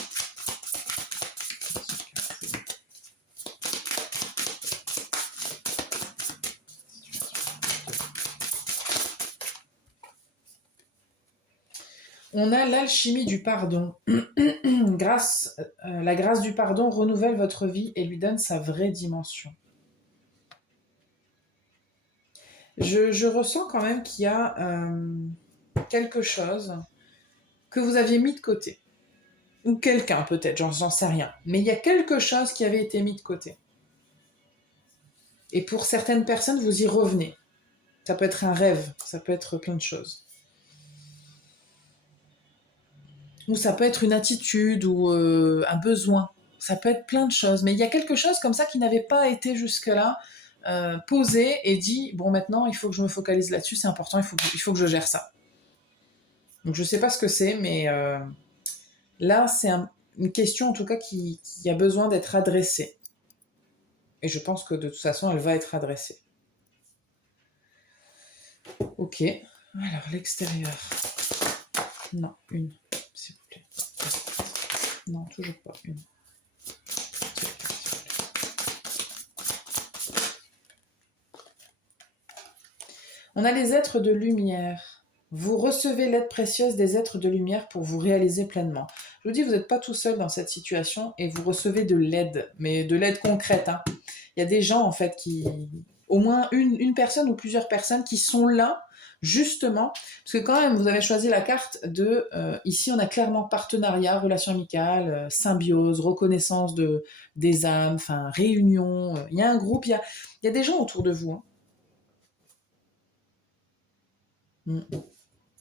On a l'alchimie du pardon. La grâce du pardon renouvelle votre vie et lui donne sa vraie dimension. Je ressens quand même qu'il y a quelque chose que vous aviez mis de côté. Ou quelqu'un peut-être, j'en sais rien. Mais il y a quelque chose qui avait été mis de côté. Et pour certaines personnes, vous y revenez. Ça peut être un rêve, ça peut être plein de choses. Ou ça peut être une attitude ou un besoin. Ça peut être plein de choses. Mais il y a quelque chose comme ça qui n'avait pas été jusque-là posé et dit, bon maintenant il faut que je me focalise là-dessus, c'est important, il faut que je gère ça. Donc je ne sais pas ce que c'est, mais là c'est une question en tout cas qui a besoin d'être adressée. Et je pense que de toute façon elle va être adressée. Ok, alors l'extérieur. Non, une, s'il vous plaît. Non, toujours pas une. On a les êtres de lumière. Vous recevez l'aide précieuse des êtres de lumière pour vous réaliser pleinement. Je vous dis, vous n'êtes pas tout seul dans cette situation et vous recevez de l'aide, mais de l'aide concrète. Hein. Il y a des gens, en fait, au moins une personne ou plusieurs personnes qui sont là, justement, parce que quand même, vous avez choisi la carte de, ici, on a clairement partenariat, relation amicale, symbiose, reconnaissance des âmes, enfin, réunion. Il y a un groupe, il y a des gens autour de vous. Hein.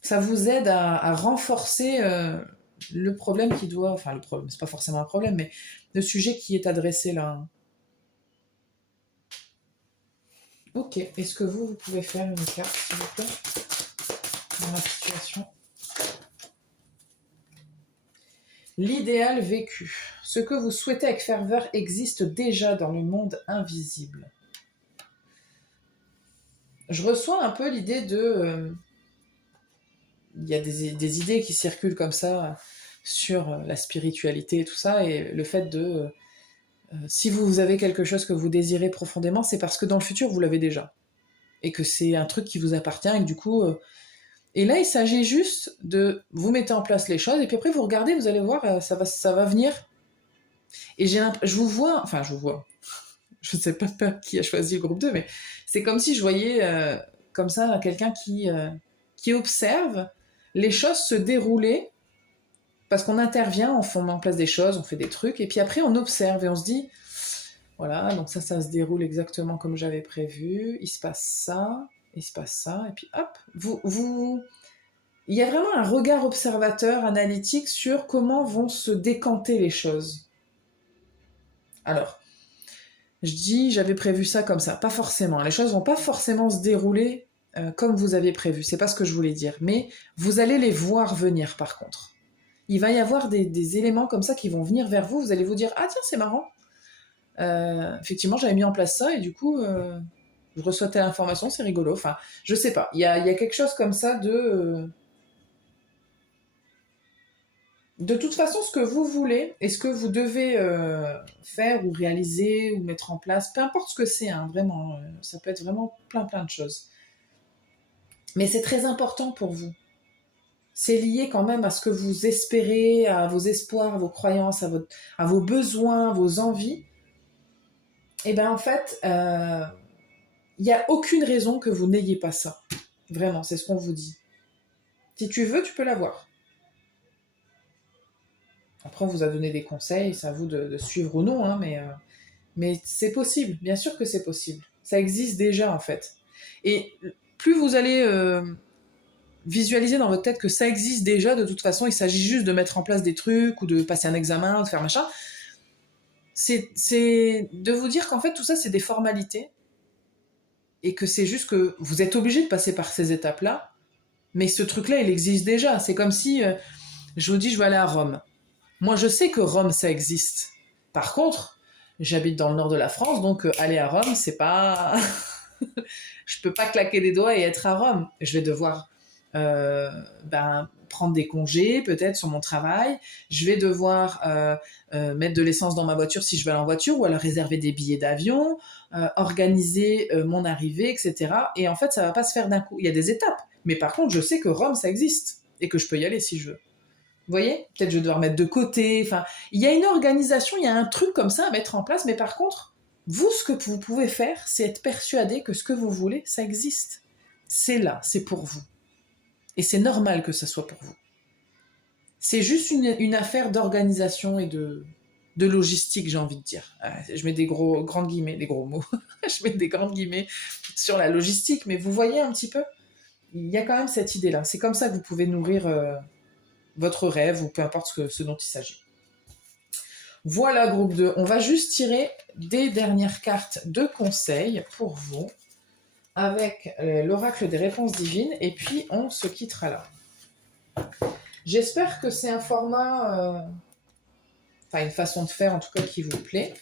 Ça vous aide à renforcer le problème qui doit... Enfin, le problème, c'est pas forcément un problème, mais le sujet qui est adressé là. Ok, est-ce que vous pouvez faire une carte, s'il vous plaît, dans la situation? L'idéal vécu. Ce que vous souhaitez avec ferveur existe déjà dans le monde invisible. Je reçois un peu l'idée de... il y a des idées qui circulent comme ça sur la spiritualité et tout ça, et le fait de... si vous avez quelque chose que vous désirez profondément, c'est parce que dans le futur, vous l'avez déjà. Et que c'est un truc qui vous appartient, et que du coup... et là, il s'agit juste de... Vous mettez en place les choses, et puis après, vous regardez, vous allez voir, ça va venir. Et je vous vois... Enfin, je vous vois. Je ne sais pas qui a choisi le groupe 2, mais c'est comme si je voyais comme ça quelqu'un qui observe les choses se dérouler, parce qu'on intervient, on met en place des choses, on fait des trucs, et puis après on observe et on se dit, voilà, donc ça se déroule exactement comme j'avais prévu, il se passe ça, et puis hop, il y a vraiment un regard observateur, analytique sur comment vont se décanter les choses. Alors, je dis, j'avais prévu ça comme ça, pas forcément, les choses vont pas forcément se dérouler comme vous aviez prévu, c'est pas ce que je voulais dire, mais vous allez les voir venir par contre. Il va y avoir des éléments comme ça qui vont venir vers vous, vous allez vous dire, ah tiens, c'est marrant, effectivement, j'avais mis en place ça, et du coup, je reçois telle information, c'est rigolo, enfin, je sais pas, il y a quelque chose comme ça de toute façon, ce que vous voulez, et ce que vous devez faire, ou réaliser, ou mettre en place, peu importe ce que c'est, hein, vraiment, ça peut être vraiment plein de choses. Mais c'est très important pour vous. C'est lié quand même à ce que vous espérez, à vos espoirs, à vos croyances, à vos besoins, vos envies. Et bien en fait, il n'y a aucune raison que vous n'ayez pas ça. Vraiment, c'est ce qu'on vous dit. Si tu veux, tu peux l'avoir. Après, on vous a donné des conseils, c'est à vous de suivre ou non, hein, mais c'est possible, bien sûr que c'est possible. Ça existe déjà en fait. Et plus vous allez visualiser dans votre tête que ça existe déjà, de toute façon, il s'agit juste de mettre en place des trucs, ou de passer un examen, de faire machin, c'est de vous dire qu'en fait tout ça c'est des formalités, et que c'est juste que vous êtes obligé de passer par ces étapes-là, mais ce truc-là il existe déjà. C'est comme si je vous dis je veux aller à Rome. Moi je sais que Rome ça existe. Par contre, j'habite dans le nord de la France, donc aller à Rome c'est pas... je peux pas claquer des doigts et être à Rome. Je vais devoir prendre des congés peut-être sur mon travail, je vais devoir mettre de l'essence dans ma voiture si je vais aller en voiture, ou alors réserver des billets d'avion, organiser mon arrivée, etc. Et en fait ça va pas se faire d'un coup, il y a des étapes, mais par contre je sais que Rome ça existe. et que je peux y aller si je veux. Vous voyez? Peut-être je vais devoir mettre de côté. Enfin, il y a une organisation, il y a un truc comme ça à mettre en place, mais par contre, vous, ce que vous pouvez faire, c'est être persuadé que ce que vous voulez, ça existe. C'est là, c'est pour vous. Et c'est normal que ça soit pour vous. C'est juste une affaire d'organisation et de logistique, j'ai envie de dire. Je mets des grandes guillemets, des gros mots. Je mets des grandes guillemets sur la logistique, mais vous voyez un petit peu, il y a quand même cette idée-là. C'est comme ça que vous pouvez nourrir votre rêve ou peu importe ce dont il s'agit. Voilà, groupe 2. On va juste tirer des dernières cartes de conseils pour vous avec l'oracle des réponses divines et puis on se quittera là. J'espère que c'est un format, une façon de faire en tout cas qui vous plaît.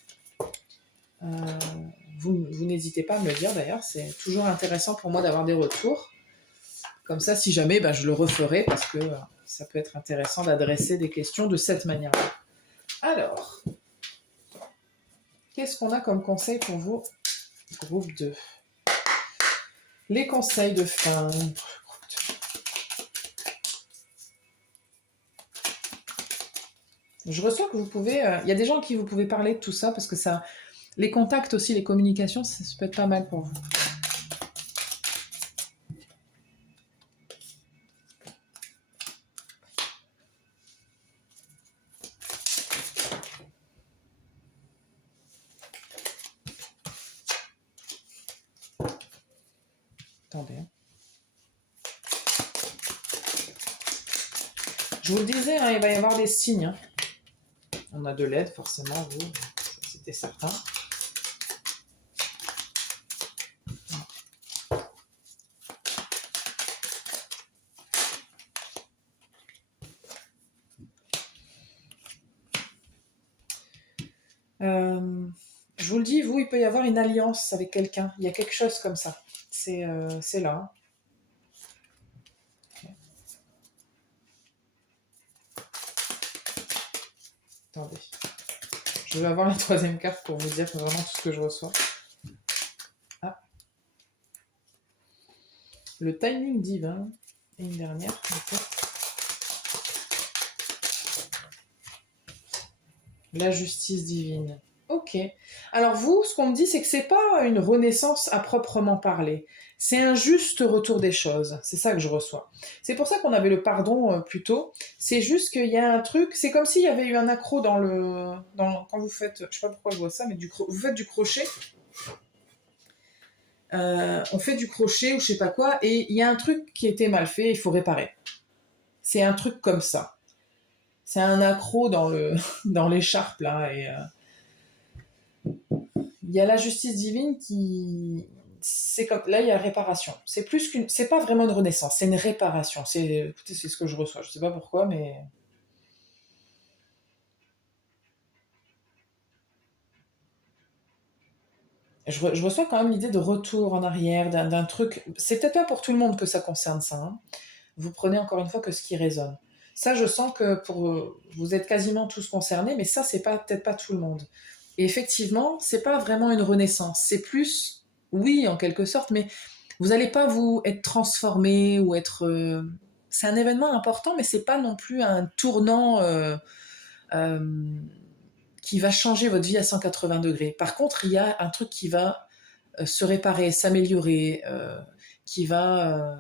Vous n'hésitez pas à me le dire d'ailleurs, c'est toujours intéressant pour moi d'avoir des retours. Comme ça, si jamais, je le referai parce que ça peut être intéressant d'adresser des questions de cette manière-là. Alors, qu'est-ce qu'on a comme conseil pour vous, groupe 2? Les conseils de fin. Je reçois que vous pouvez... Il y a des gens à qui vous pouvez parler de tout ça parce que ça... Les contacts aussi, les communications, ça peut être pas mal pour vous. Attendez. Je vous le disais, il va y avoir des signes. On a de l'aide, forcément, vous, c'était certain. Je vous le dis, vous, il peut y avoir une alliance avec quelqu'un. Il y a quelque chose comme ça. C'est là. Okay. Attendez. Je vais avoir la troisième carte pour vous dire vraiment tout ce que je reçois. Ah. Le timing divin. Et une dernière. La justice divine. Ok. Alors vous, ce qu'on me dit, c'est que c'est pas une renaissance à proprement parler. C'est un juste retour des choses. C'est ça que je reçois. C'est pour ça qu'on avait le pardon plus tôt. C'est juste qu'il y a un truc. C'est comme s'il y avait eu un accroc quand vous faites. Je sais pas pourquoi je vois ça, mais vous faites du crochet. On fait du crochet ou je sais pas quoi, et il y a un truc qui était mal fait. Il faut réparer. C'est un truc comme ça. C'est un accroc dans l'écharpe là et il y a la justice divine qui c'est comme là il y a la réparation. C'est pas vraiment une renaissance, c'est une réparation. Écoutez, c'est ce que je reçois. Je sais pas pourquoi, mais je reçois quand même l'idée de retour en arrière d'un truc. C'est peut-être pas pour tout le monde que ça concerne ça. Hein. Vous prenez encore une fois que ce qui résonne. Ça, je sens que vous êtes quasiment tous concernés, mais ça, c'est peut-être pas tout le monde. Et effectivement, c'est pas vraiment une renaissance. C'est plus, oui, en quelque sorte, mais vous n'allez pas vous être transformé ou être. C'est un événement important, mais c'est pas non plus un tournant euh, qui va changer votre vie à 180 degrés. Par contre, il y a un truc qui va se réparer, s'améliorer, qui va.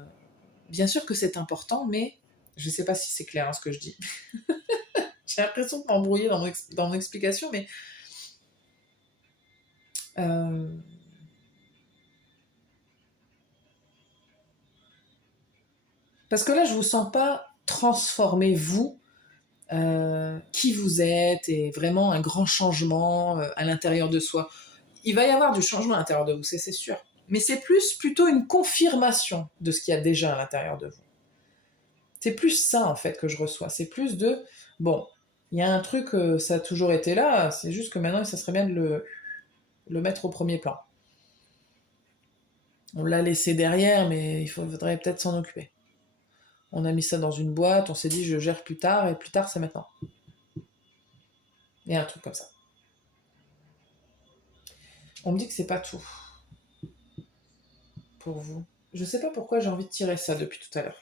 Bien sûr que c'est important, mais je ne sais pas si c'est clair hein, ce que je dis. J'ai l'impression de m'embrouiller dans mon explication, mais parce que là, je vous sens pas transformer vous, qui vous êtes, et vraiment un grand changement à l'intérieur de soi. Il va y avoir du changement à l'intérieur de vous, c'est sûr. Mais c'est plutôt une confirmation de ce qu'il y a déjà à l'intérieur de vous. C'est plus ça, en fait, que je reçois. C'est plus bon, il y a un truc, ça a toujours été là, c'est juste que maintenant, ça serait bien de le mettre au premier plan. On l'a laissé derrière, mais il faudrait peut-être s'en occuper. On a mis ça dans une boîte, on s'est dit je gère plus tard, et plus tard c'est maintenant. Il y a un truc comme ça. On me dit que c'est pas tout pour vous. Je sais pas pourquoi j'ai envie de tirer ça depuis tout à l'heure.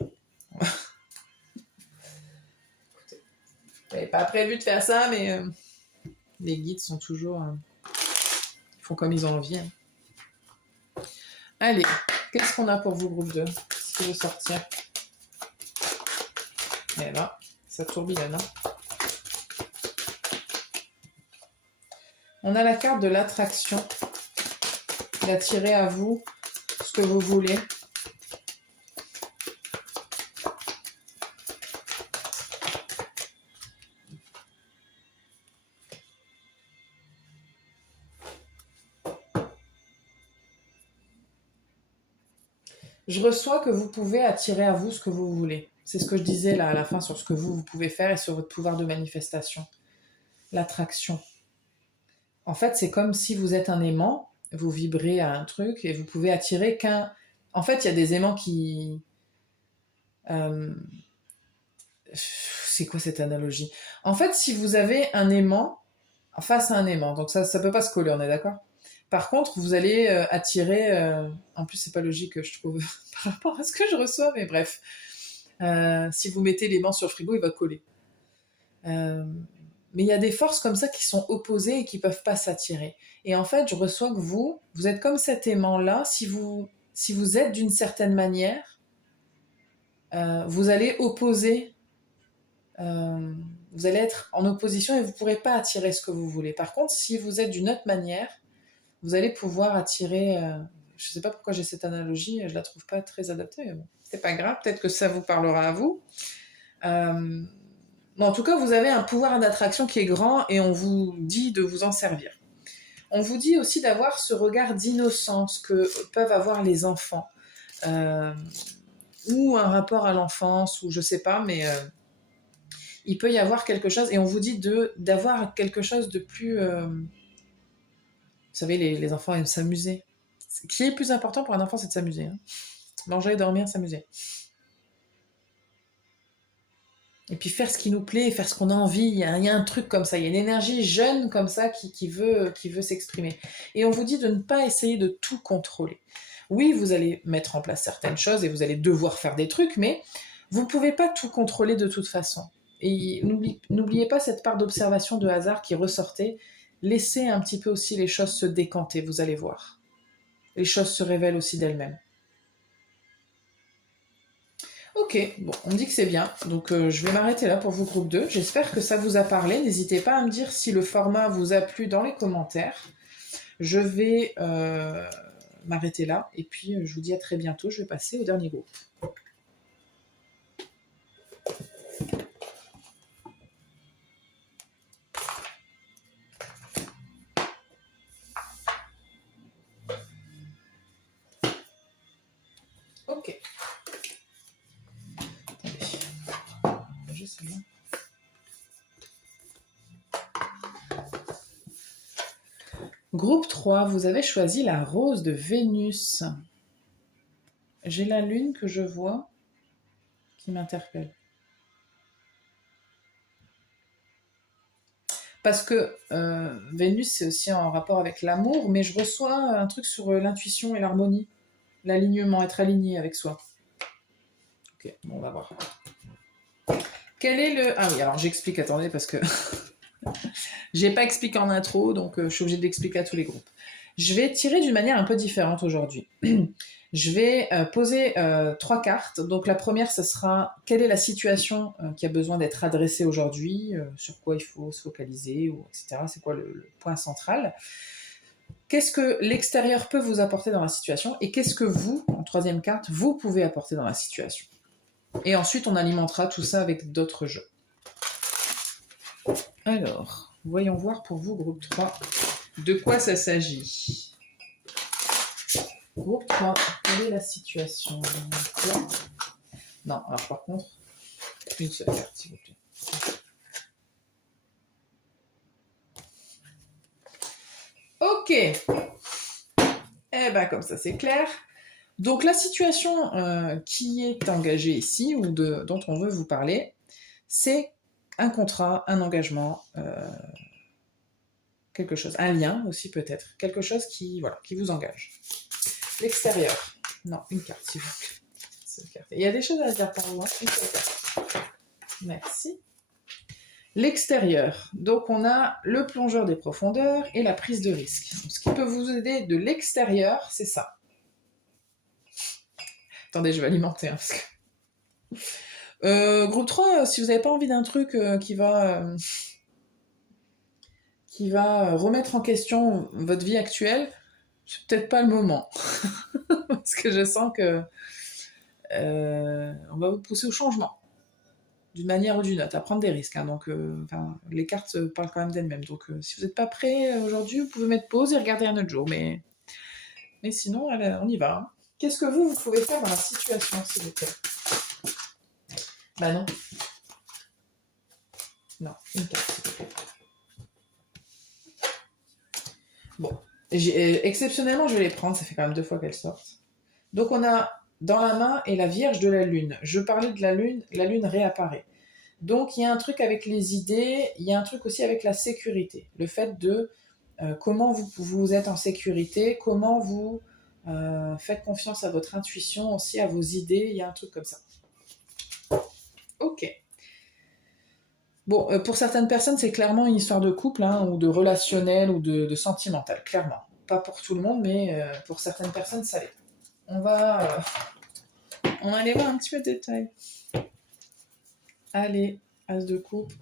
pas prévu de faire ça, mais les guides sont toujours... ils font comme ils ont envie. Hein. Allez, qu'est-ce qu'on a pour vous, groupe 2? Qu'est-ce qui veut sortir? Et là, ça tourbillonne. Hein. On a la carte de l'attraction. D'attirer à vous ce que vous voulez. Je reçois que vous pouvez attirer à vous ce que vous voulez. C'est ce que je disais là à la fin sur ce que vous pouvez faire et sur votre pouvoir de manifestation. L'attraction. En fait, c'est comme si vous êtes un aimant, vous vibrez à un truc et vous pouvez attirer qu'un... En fait, il y a des aimants qui... C'est quoi cette analogie? En fait, si vous avez un aimant face à un aimant, donc ça peut pas se coller, on est d'accord? Par contre, vous allez attirer... En plus, c'est pas logique, je trouve, par rapport à ce que je reçois, mais bref. Si vous mettez l'aimant sur le frigo, il va coller. Mais il y a des forces comme ça qui sont opposées et qui peuvent pas s'attirer. Et en fait, je reçois que vous êtes comme cet aimant-là. Si vous êtes d'une certaine manière, vous allez opposer... vous allez être en opposition et vous ne pourrez pas attirer ce que vous voulez. Par contre, si vous êtes d'une autre manière, vous allez pouvoir attirer... je ne sais pas pourquoi j'ai cette analogie, je ne la trouve pas très adaptée, mais bon, c'est pas grave, peut-être que ça vous parlera à vous. En tout cas, vous avez un pouvoir d'attraction qui est grand et on vous dit de vous en servir. On vous dit aussi d'avoir ce regard d'innocence que peuvent avoir les enfants, ou un rapport à l'enfance, ou je ne sais pas, mais... il peut y avoir quelque chose, et on vous dit d'avoir quelque chose de plus... vous savez, les enfants aiment s'amuser. Ce qui est le plus important pour un enfant, c'est de s'amuser. Hein. Manger, dormir, s'amuser. Et puis faire ce qui nous plaît, faire ce qu'on a envie. Il y a un truc comme ça, il y a une énergie jeune comme ça qui veut s'exprimer. Et on vous dit de ne pas essayer de tout contrôler. Oui, vous allez mettre en place certaines choses et vous allez devoir faire des trucs, mais vous ne pouvez pas tout contrôler de toute façon. Et n'oubliez pas cette part d'observation de hasard qui ressortait. Laissez un petit peu aussi les choses se décanter, vous allez voir. Les choses se révèlent aussi d'elles-mêmes. Ok, bon, on me dit que c'est bien, donc je vais m'arrêter là pour vous groupe 2. J'espère que ça vous a parlé. N'hésitez pas à me dire si le format vous a plu dans les commentaires. Je vais m'arrêter là, et puis je vous dis à très bientôt. Je vais passer au dernier groupe. Ok. Je sais bien. Groupe 3, vous avez choisi la rose de Vénus. J'ai la lune que je vois qui m'interpelle. Parce que Vénus, c'est aussi en rapport avec l'amour, mais je reçois un truc sur l'intuition et l'harmonie, l'alignement, être aligné avec soi. Ok, bon, on va voir. Quel est le... Ah oui, alors j'explique, attendez, parce que j'ai pas expliqué en intro, donc je suis obligée d'expliquer à tous les groupes. Je vais tirer d'une manière un peu différente aujourd'hui. Je vais poser 3 cartes. Donc la première, ce sera quelle est la situation qui a besoin d'être adressée aujourd'hui, sur quoi il faut se focaliser, etc. C'est quoi le point central? Qu'est-ce que l'extérieur peut vous apporter dans la situation et qu'est-ce que vous, en troisième carte, vous pouvez apporter dans la situation? Et ensuite, on alimentera tout ça avec d'autres jeux. Alors, voyons voir pour vous, groupe 3, de quoi ça s'agit. Groupe 3, quelle est la situation? Non, alors par contre, une seule carte, s'il vous plaît. Ok. Eh ben, comme ça, c'est clair. Donc, la situation qui est engagée ici, ou dont on veut vous parler, c'est un contrat, un engagement, quelque chose, un lien aussi peut-être, quelque chose qui vous engage. L'extérieur. Non, une carte, s'il vous plaît. Il y a des choses à dire par vous, hein. Une seule carte. Merci. L'extérieur. Donc, on a le plongeur des profondeurs et la prise de risque. Donc, ce qui peut vous aider de l'extérieur, c'est ça. Attendez, je vais alimenter. Hein, parce que... groupe 3, si vous n'avez pas envie d'un truc qui va remettre en question votre vie actuelle, c'est peut-être pas le moment. Parce que je sens que on va vous pousser au changement, d'une manière ou d'une autre, à prendre des risques. Hein. Donc, les cartes parlent quand même d'elles-mêmes. Donc, si vous n'êtes pas prêt aujourd'hui, vous pouvez mettre pause et regarder un autre jour. Mais sinon, on y va. Hein. Qu'est-ce que vous pouvez faire dans la situation, s'il vous plaît? Bah non. Non, une carte, s'il vous plaît. Bon. Exceptionnellement, je vais les prendre. Ça fait quand même 2 fois qu'elles sortent. Donc, on a dans la main et la Vierge de la Lune. Je parlais de la Lune réapparaît. Donc, il y a un truc avec les idées, il y a un truc aussi avec la sécurité. Le fait de comment vous êtes en sécurité, comment vous faites confiance à votre intuition, aussi à vos idées, il y a un truc comme ça. Ok. Bon, pour certaines personnes, c'est clairement une histoire de couple, hein, ou de relationnel, ou de sentimental, clairement. Pas pour tout le monde, mais pour certaines personnes, ça l'est. On va aller voir un petit peu de détails. Allez, As de coupe.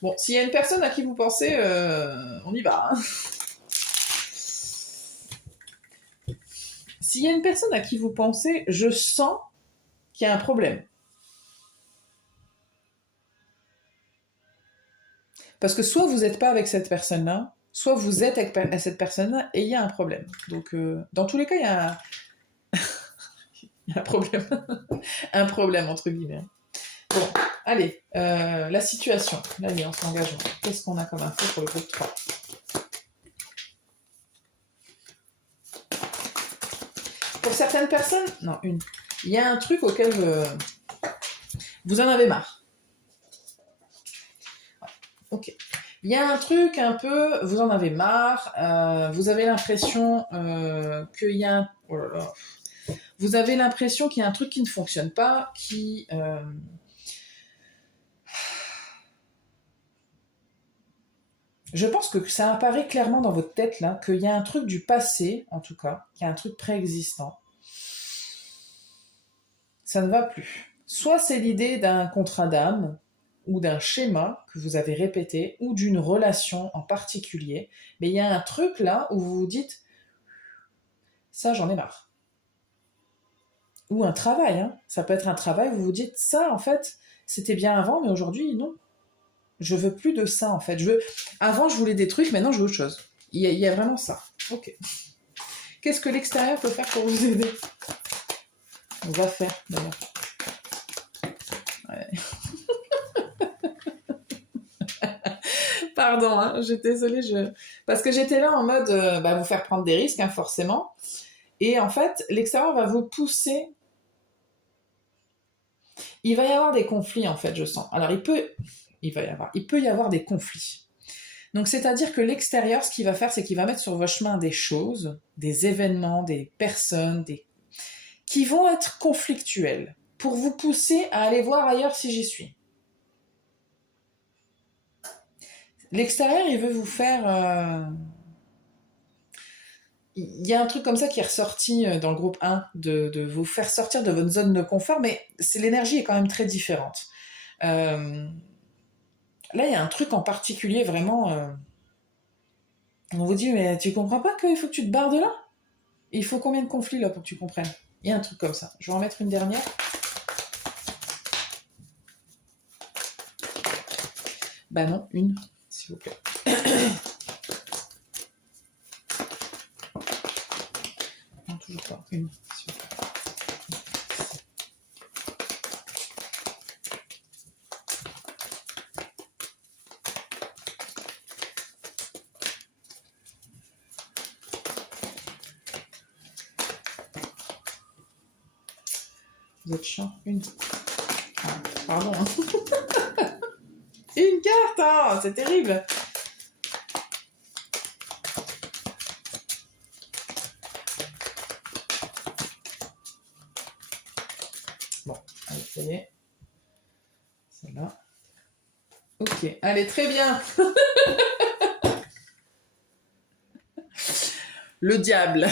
Bon, s'il y a une personne à qui vous pensez, on y va. Hein. S'il y a une personne à qui vous pensez, je sens qu'il y a un problème. Parce que soit vous n'êtes pas avec cette personne-là, soit vous êtes avec cette personne-là et il y a un problème. Donc, dans tous les cas, il y a un problème. Un problème, entre guillemets. Bon, allez, la situation, l'alliance, l'engagement. Qu'est-ce qu'on a comme info pour le groupe 3? Pour certaines personnes, non, une. Il y a un truc auquel vous en avez marre. Ouais, ok. Il y a un truc un peu, vous en avez marre, vous avez l'impression qu'il y a un... Oh là là. Vous avez l'impression qu'il y a un truc qui ne fonctionne pas, qui... Je pense que ça apparaît clairement dans votre tête, là, qu'il y a un truc du passé, en tout cas, qu'il y a un truc préexistant. Ça ne va plus. Soit c'est l'idée d'un contrat d'âme, ou d'un schéma que vous avez répété, ou d'une relation en particulier, mais il y a un truc là où vous vous dites, ça j'en ai marre. Ou un travail, hein. Ça peut être un travail où vous vous dites, ça en fait, c'était bien avant, mais aujourd'hui non. Je veux plus de ça en fait. Avant je voulais des trucs, maintenant je veux autre chose. Il y a vraiment ça. Ok. Qu'est-ce que l'extérieur peut faire pour vous aider? On va faire d'ailleurs. Ouais. Pardon, hein, j'étais désolée, parce que j'étais là en mode vous faire prendre des risques, hein, forcément. Et en fait, l'extérieur va vous pousser. Il va y avoir des conflits, en fait, je sens. Alors, il peut y avoir des conflits. Donc, c'est-à-dire que l'extérieur, ce qu'il va faire, c'est qu'il va mettre sur votre chemin des choses, des événements, des personnes, qui vont être conflictuels, pour vous pousser à aller voir ailleurs si j'y suis. L'extérieur, il veut vous faire... Il y a un truc comme ça qui est ressorti dans le groupe 1, de vous faire sortir de votre zone de confort, mais l'énergie est quand même très différente. Là, il y a un truc en particulier, vraiment... on vous dit, mais tu comprends pas qu'il faut que tu te barres de là? Il faut combien de conflits, là, pour que tu comprennes? Il y a un truc comme ça. Je vais en mettre une dernière. Bah non, une, s'il vous plaît. Non, toujours pas. Une, s'il vous plaît. Vous êtes chiant. Une. Ah, pardon. Hein. Une carte, hein, c'est terrible. Bon, allez, ça y est. Ok, allez, très bien. Le diable.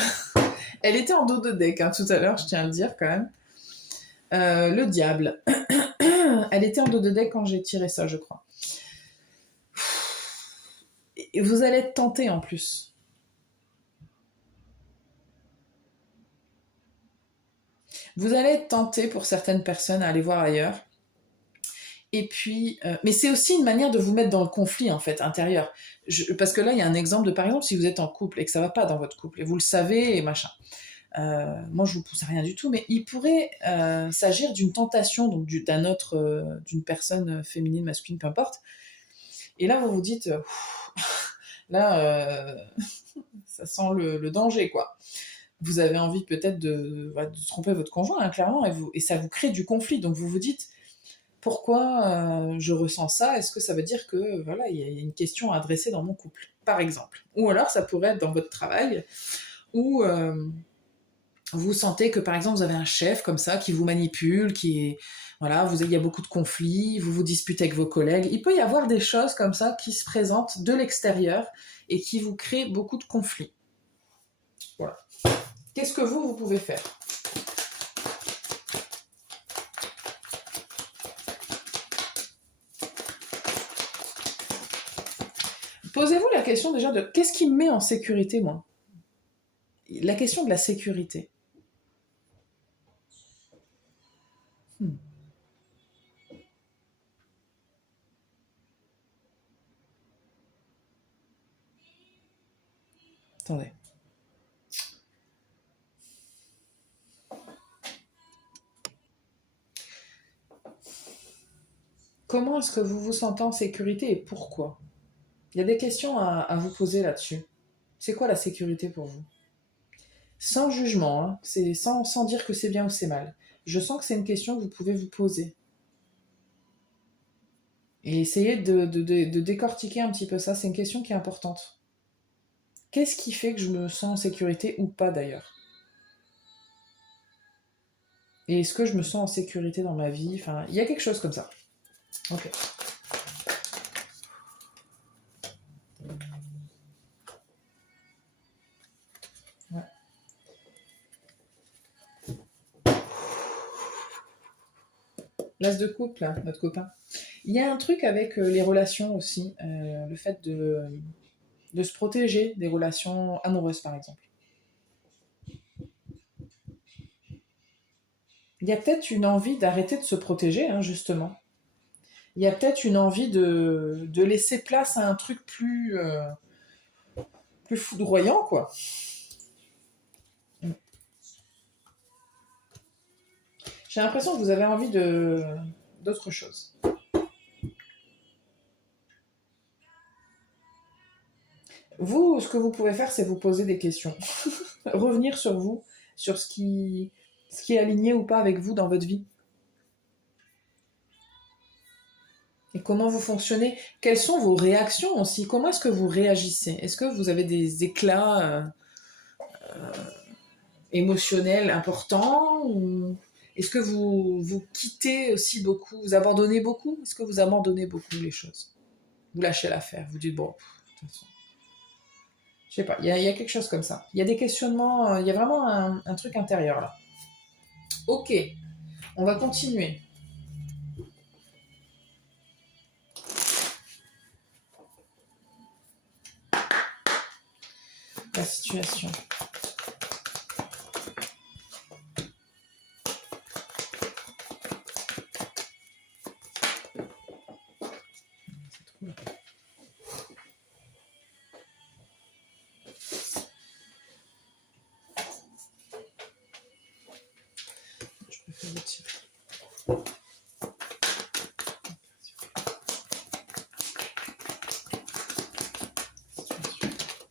Elle était en dos de deck tout à l'heure, je tiens à le dire quand même. Le diable. Elle était en dos de deck quand j'ai tiré ça, je crois. Et vous allez être tenté en plus. Vous allez être tenté pour certaines personnes à aller voir ailleurs. Et puis, mais c'est aussi une manière de vous mettre dans le conflit en fait intérieur. Parce que là, il y a un exemple de, par exemple, si vous êtes en couple et que ça va pas dans votre couple et vous le savez et machin. Moi, je vous pousse à rien du tout, mais il pourrait s'agir d'une tentation, donc d'un autre, d'une personne féminine, masculine, peu importe. Et là, vous vous dites, là, ça sent le danger, quoi. Vous avez envie peut-être de tromper votre conjoint, hein, clairement, et ça vous crée du conflit. Donc vous vous dites, pourquoi je ressens ça? Est-ce que ça veut dire que voilà, il y a une question à adresser dans mon couple, par exemple? Ou alors ça pourrait être dans votre travail, où vous sentez que par exemple vous avez un chef comme ça qui vous manipule, qui est voilà, il y a beaucoup de conflits, vous vous disputez avec vos collègues. Il peut y avoir des choses comme ça qui se présentent de l'extérieur et qui vous créent beaucoup de conflits. Voilà. Qu'est-ce que vous pouvez faire? Posez-vous la question déjà de qu'est-ce qui me met en sécurité, moi? La question de la sécurité. Hmm. Attendez. Comment est-ce que vous vous sentez en sécurité et pourquoi? Il y a des questions à vous poser là-dessus. C'est quoi la sécurité pour vous? Sans jugement, hein, c'est sans dire que c'est bien ou c'est mal. Je sens que c'est une question que vous pouvez vous poser. Et essayer de décortiquer un petit peu ça. C'est une question qui est importante. Qu'est-ce qui fait que je me sens en sécurité ou pas d'ailleurs? Et est-ce que je me sens en sécurité dans ma vie? Enfin, il y a quelque chose comme ça. Ok. Ouais. L'as de couple, là, notre copain. Il y a un truc avec les relations aussi, le fait de se protéger des relations amoureuses, par exemple. Il y a peut-être une envie d'arrêter de se protéger, hein, justement. Il y a peut-être une envie de laisser place à un truc plus foudroyant, quoi. J'ai l'impression que vous avez envie d'autre chose. Vous, ce que vous pouvez faire, c'est vous poser des questions. Revenir sur vous, sur ce qui est aligné ou pas avec vous dans votre vie. Et comment vous fonctionnez. Quelles sont vos réactions aussi? Comment est-ce que vous réagissez? Est-ce que vous avez des éclats émotionnels importants ou est-ce que vous quittez aussi beaucoup? Vous abandonnez beaucoup? Est-ce que vous abandonnez beaucoup les choses? Vous lâchez l'affaire, vous dites bon, de toute façon. Je sais pas, il y a quelque chose comme ça. Il y a des questionnements, il y a vraiment un truc intérieur là. Ok, on va continuer. La situation. Je préfère le tirer.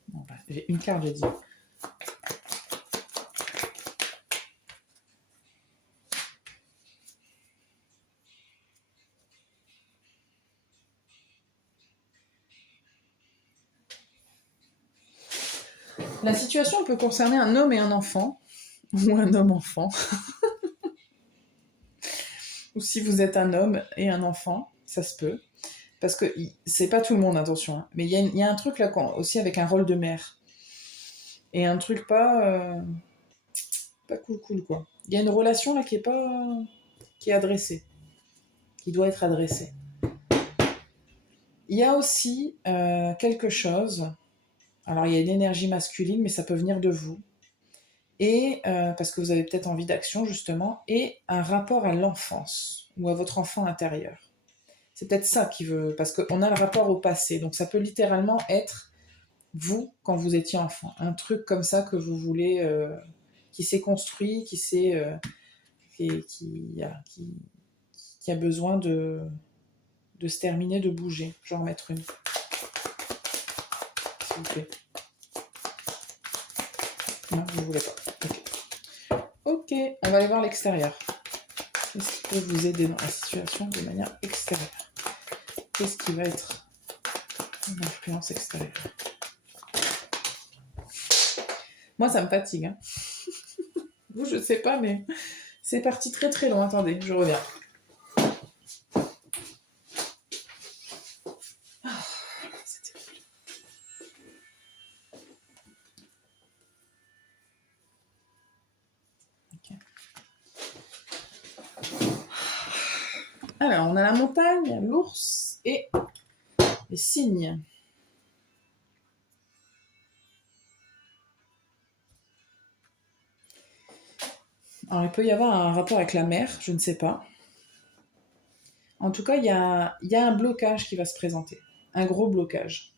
Bon, bah, j'ai une carte, j'ai dit. La situation peut concerner un homme et un enfant, ou un homme-enfant, ou si vous êtes un homme et un enfant, ça se peut. parce que c'est pas tout le monde, attention, hein, mais il y a un truc là aussi avec un rôle de mère. Et un truc pas cool, quoi. Il y a une relation là qui est adressée, qui doit être adressée. Il y a aussi quelque chose, alors il y a une énergie masculine, mais ça peut venir de vous, et parce que vous avez peut-être envie d'action justement, et un rapport à l'enfance, ou à votre enfant intérieur. C'est peut-être ça qui veut, parce qu'on a le rapport au passé, donc ça peut littéralement être vous quand vous étiez enfant, un truc comme ça que vous voulez, qui s'est construit, qui a besoin de se terminer, de bouger. Je vais en remettre une, s'il vous plaît. Non, vous ne voulez pas. Ok, on va aller voir l'extérieur. Qu'est-ce qui peut vous aider dans la situation de manière extérieure? Qu'est-ce qui va être une influence extérieure? Moi, ça me fatigue. Hein. Vous, je sais pas, mais c'est parti très très long. Attendez, je reviens. C'est terrible. Okay. Alors, on a la montagne, l'ours et les cygnes. Alors, il peut y avoir un rapport avec la mer, je ne sais pas. En tout cas, il y a un blocage qui va se présenter. Un gros blocage.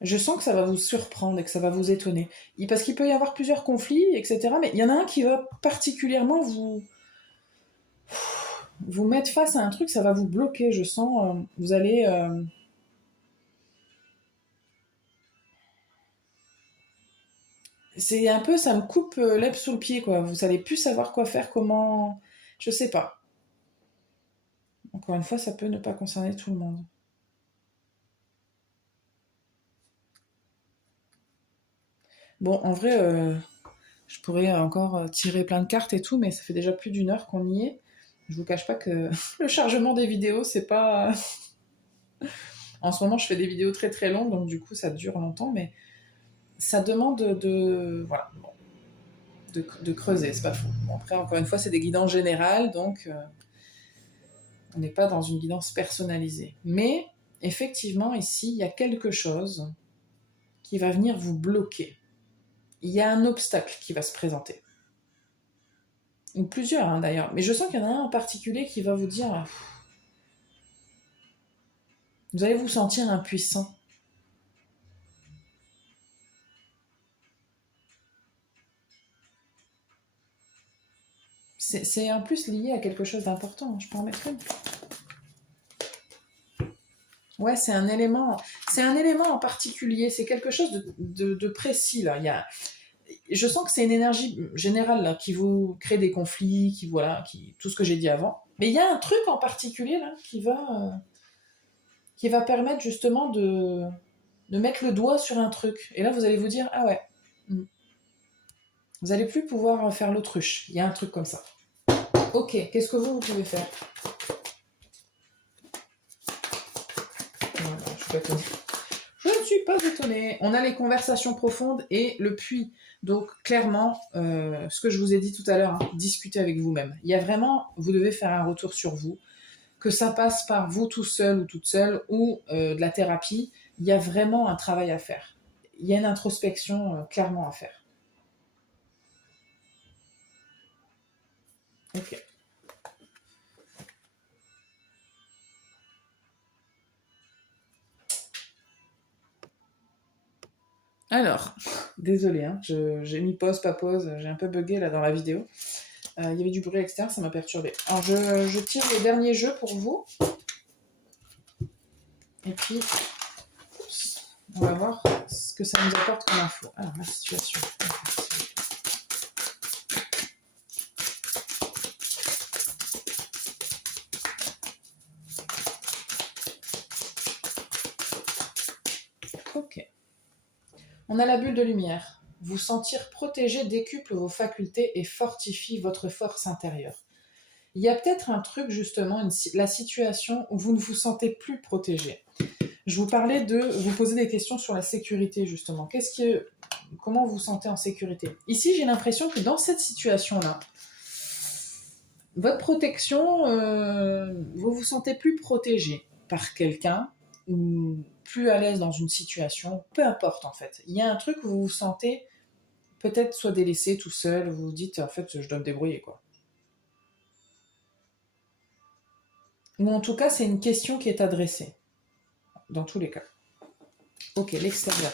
Je sens que ça va vous surprendre et que ça va vous étonner. Parce qu'il peut y avoir plusieurs conflits, etc. Mais il y en a un qui va particulièrement vous mettre face à un truc, ça va vous bloquer, je sens. Vous allez... c'est un peu, ça me coupe l'herbe sous le pied, quoi. Vous allez plus savoir quoi faire, comment... Je sais pas. Encore une fois, ça peut ne pas concerner tout le monde. Bon, en vrai, je pourrais encore tirer plein de cartes et tout, mais ça fait déjà plus d'une heure qu'on y est. Je vous cache pas que le chargement des vidéos, c'est pas... En ce moment, je fais des vidéos très très longues, donc du coup, ça dure longtemps, mais ça demande voilà, bon, de creuser, c'est pas faux. Bon, après, encore une fois, c'est des guidances générales, donc on n'est pas dans une guidance personnalisée. Mais effectivement, ici, il y a quelque chose qui va venir vous bloquer. Il y a un obstacle qui va se présenter. Ou plusieurs, hein, d'ailleurs. Mais je sens qu'il y en a un en particulier qui va vous dire... Vous allez vous sentir impuissant. C'est en plus lié à quelque chose d'important. Je peux en mettre une. Ouais, c'est un élément en particulier. C'est quelque chose de précis là. Je sens que c'est une énergie générale là, qui vous crée des conflits, tout ce que j'ai dit avant. Mais il y a un truc en particulier là qui va permettre justement de mettre le doigt sur un truc. Et là, vous allez vous dire, ah ouais, vous n'allez plus pouvoir faire l'autruche. Il y a un truc comme ça. Ok, qu'est-ce que vous pouvez faire? Voilà, je suis pas étonnée. Je ne suis pas étonnée. On a les conversations profondes et le puits. Donc, clairement, ce que je vous ai dit tout à l'heure, hein, discutez avec vous-même. Il y a vraiment, vous devez faire un retour sur vous. Que ça passe par vous tout seul ou toute seule ou de la thérapie, il y a vraiment un travail à faire. Il y a une introspection clairement à faire. Ok. Alors, désolée, hein, j'ai mis pause, pas pause, j'ai un peu bugué là dans la vidéo. Il y avait du bruit externe, ça m'a perturbé. Alors, je tire le dernier jeu pour vous. Et puis, on va voir ce que ça nous apporte comme info. Alors, la situation. Ok. On a la bulle de lumière. Vous sentir protégé décuple vos facultés et fortifie votre force intérieure. Il y a peut-être un truc justement, la situation où vous ne vous sentez plus protégé. Je vous parlais de vous poser des questions sur la sécurité justement. Comment vous vous sentez en sécurité? Ici, j'ai l'impression que dans cette situation-là, votre protection, vous vous sentez plus protégé par quelqu'un ou plus à l'aise dans une situation, peu importe en fait. Il y a un truc où vous vous sentez peut-être soit délaissé tout seul, vous vous dites en fait je dois me débrouiller quoi. Ou en tout cas c'est une question qui est adressée, dans tous les cas. Ok, l'extérieur.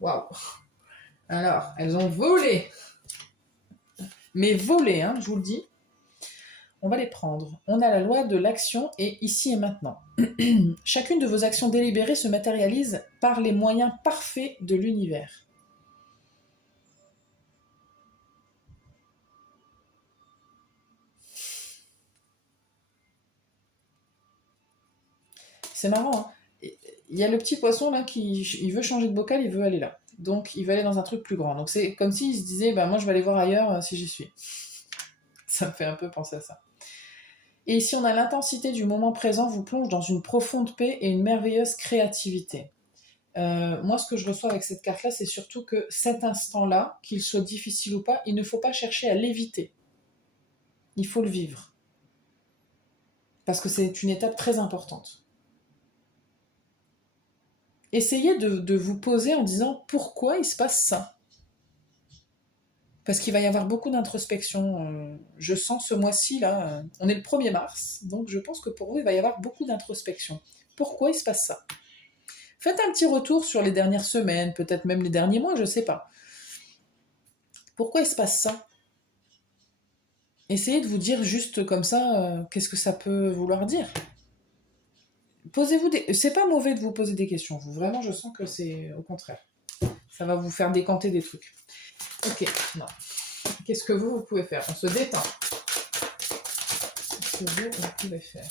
Waouh. Alors, elles ont volé. Mais volé, hein, je vous le dis. On va les prendre. On a la loi de l'action et ici et maintenant. Chacune de vos actions délibérées se matérialise par les moyens parfaits de l'univers. C'est marrant, hein. Il y a le petit poisson là qui il veut changer de bocal, il veut aller là. Donc il veut aller dans un truc plus grand. Donc c'est comme s'il se disait, bah, moi je vais aller voir ailleurs si j'y suis. Ça me fait un peu penser à ça. Et ici on a l'intensité du moment présent vous plonge dans une profonde paix et une merveilleuse créativité. Moi, ce que je reçois avec cette carte-là, c'est surtout que cet instant-là, qu'il soit difficile ou pas, il ne faut pas chercher à l'éviter. Il faut le vivre. Parce que c'est une étape très importante. Essayez de vous poser en disant pourquoi il se passe ça. Parce qu'il va y avoir beaucoup d'introspection. Je sens ce mois-ci, là, on est le 1er mars, donc je pense que pour vous, il va y avoir beaucoup d'introspection. Pourquoi il se passe ça? Faites un petit retour sur les dernières semaines, peut-être même les derniers mois, je ne sais pas. Pourquoi il se passe ça? Essayez de vous dire juste comme ça, qu'est-ce que ça peut vouloir dire. Posez-vous des... C'est pas mauvais de vous poser des questions. Vous, vraiment, je sens que c'est au contraire. Ça va vous faire décanter des trucs. Ok, non. Qu'est-ce que vous pouvez faire? On se détend. Qu'est-ce que vous pouvez faire?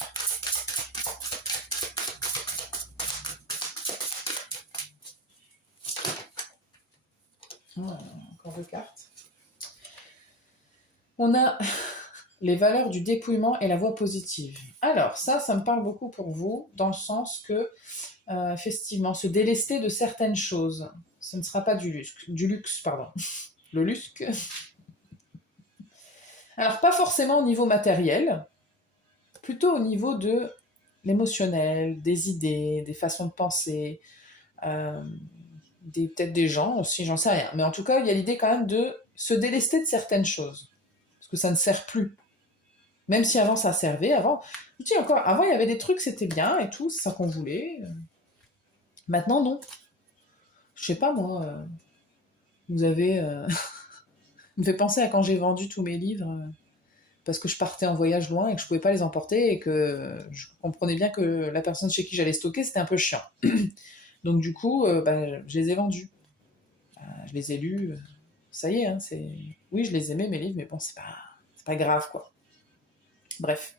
Encore deux cartes. On a les valeurs du dépouillement et la voie positive. Alors, ça me parle beaucoup pour vous, dans le sens que, effectivement, se délester de certaines choses, ce ne sera pas du luxe, pardon. Le luxe. Alors, pas forcément au niveau matériel, plutôt au niveau de l'émotionnel, des idées, des façons de penser, peut-être des gens aussi, j'en sais rien. Mais en tout cas, il y a l'idée quand même de se délester de certaines choses, parce que ça ne sert plus. Même si avant ça servait, je dis encore, avant il y avait des trucs, c'était bien et tout, c'est ça qu'on voulait. Maintenant, non. Je sais pas, moi, vous avez... me fait penser à quand j'ai vendu tous mes livres, parce que je partais en voyage loin et que je pouvais pas les emporter et que je comprenais bien que la personne chez qui j'allais stocker, c'était un peu chiant. Donc du coup, je les ai vendus. Je les ai lus. Ça y est, hein, c'est... Oui, je les aimais, mes livres, mais bon, c'est pas grave, quoi. Bref.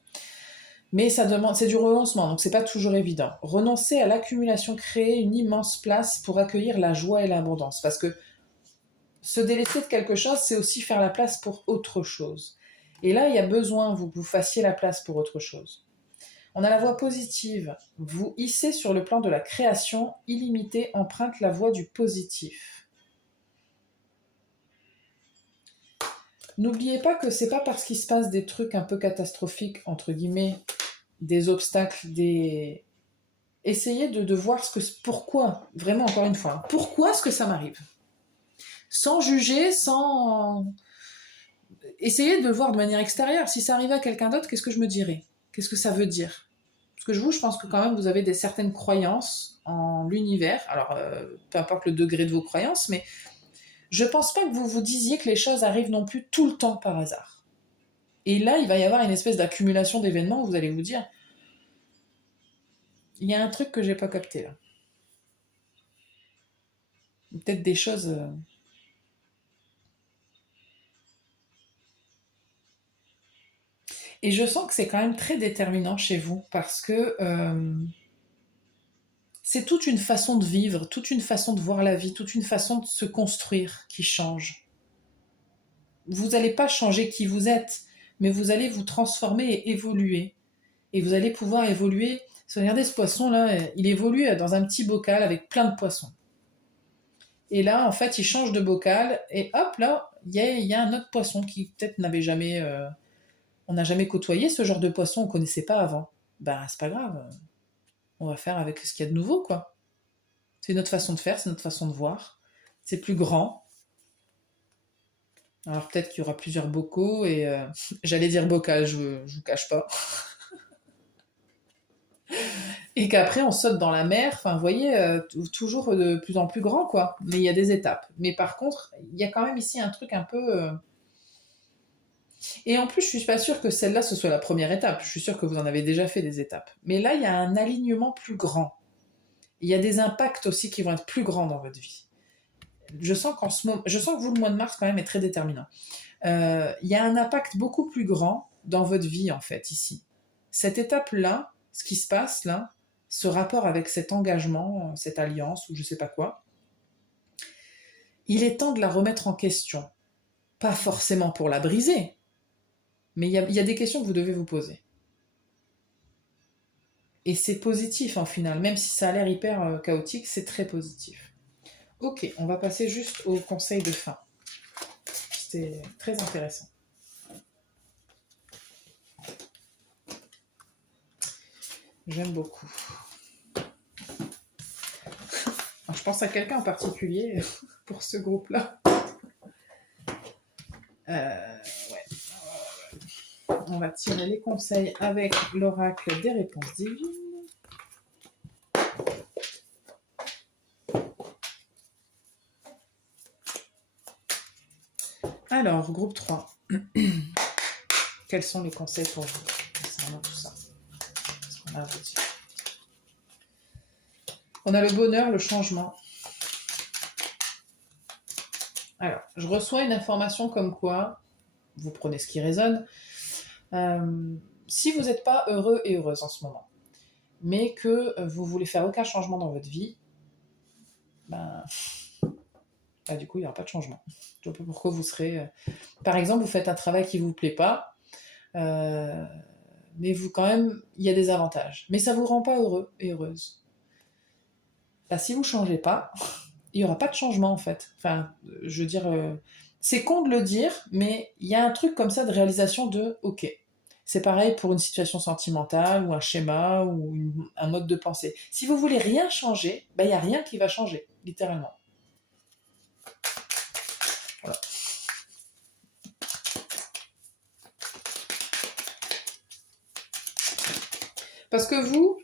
Mais ça demande, c'est du renoncement, donc c'est pas toujours évident. Renoncer à l'accumulation, créer une immense place pour accueillir la joie et l'abondance. Parce que se délaisser de quelque chose, c'est aussi faire la place pour autre chose. Et là, il y a besoin que vous fassiez la place pour autre chose. On a la voie positive. Vous hissez sur le plan de la création illimitée, emprunte la voie du positif. N'oubliez pas que c'est pas parce qu'il se passe des trucs un peu catastrophiques, entre guillemets, des obstacles, Essayez de voir pourquoi, vraiment encore une fois, pourquoi est-ce que ça m'arrive? Sans juger, sans... Essayez de le voir de manière extérieure. Si ça arrivait à quelqu'un d'autre, qu'est-ce que je me dirais? Qu'est-ce que ça veut dire? Parce que je pense que quand même vous avez certaines croyances en l'univers. Alors, peu importe le degré de vos croyances, mais je pense pas que vous vous disiez que les choses arrivent non plus tout le temps par hasard. Et là, il va y avoir une espèce d'accumulation d'événements où vous allez vous dire, il y a un truc que j'ai pas capté là. Peut-être des choses... Et je sens que c'est quand même très déterminant chez vous parce que c'est toute une façon de vivre, toute une façon de voir la vie, toute une façon de se construire qui change. Vous n'allez pas changer qui vous êtes, mais vous allez vous transformer et évoluer. Et vous allez pouvoir évoluer. Regardez ce poisson-là, il évolue dans un petit bocal avec plein de poissons. Et là, en fait, il change de bocal, et hop, là, il y a un autre poisson qui peut-être n'avait jamais... on n'a jamais côtoyé ce genre de poisson, on ne connaissait pas avant. Ben, c'est pas grave, on va faire avec ce qu'il y a de nouveau, quoi. C'est notre façon de faire, c'est notre façon de voir. C'est plus grand. Alors peut-être qu'il y aura plusieurs bocaux, et j'allais dire bocal, je vous cache pas. Et qu'après on saute dans la mer, enfin vous voyez, toujours de plus en plus grand, quoi. Mais il y a des étapes. Mais par contre, il y a quand même ici un truc un peu... Et en plus, je suis pas sûre que celle-là, ce soit la première étape. Je suis sûre que vous en avez déjà fait des étapes. Mais là, il y a un alignement plus grand. Il y a des impacts aussi qui vont être plus grands dans votre vie. Je sens je sens que vous, le mois de mars, quand même, est très déterminant. Il y a un impact beaucoup plus grand dans votre vie, en fait, ici. Cette étape-là, ce qui se passe là, ce rapport avec cet engagement, cette alliance, ou je sais pas quoi, il est temps de la remettre en question. Pas forcément pour la briser, mais il y a des questions que vous devez vous poser. Et c'est positif en final, même si ça a l'air hyper chaotique, c'est très positif. Ok, on va passer juste au conseil de fin. C'était très intéressant. J'aime beaucoup. Alors, je pense à quelqu'un en particulier pour ce groupe-là. Ouais. On va tirer les conseils avec l'oracle des réponses divines. Alors, groupe 3. Quels sont les conseils pour vous concernant tout ça? Qu'est-ce qu'on a à vous dire? On a le bonheur, le changement. Alors, je reçois une information comme quoi, vous prenez ce qui résonne, si vous n'êtes pas heureux et heureuse en ce moment, mais que vous voulez faire aucun changement dans votre vie, du coup, il n'y aura pas de changement. Je ne sais pas pourquoi vous serez... Par exemple, vous faites un travail qui ne vous plaît pas, mais vous, quand même, il y a des avantages. Mais ça ne vous rend pas heureux et heureuse. Si vous ne changez pas, il n'y aura pas de changement, en fait. Enfin, je veux dire... c'est con de le dire, mais il y a un truc comme ça de réalisation de « Ok ». C'est pareil pour une situation sentimentale ou un schéma ou un mode de pensée. Si vous voulez rien changer, il n'y a rien qui va changer, littéralement. Voilà. Parce que vous,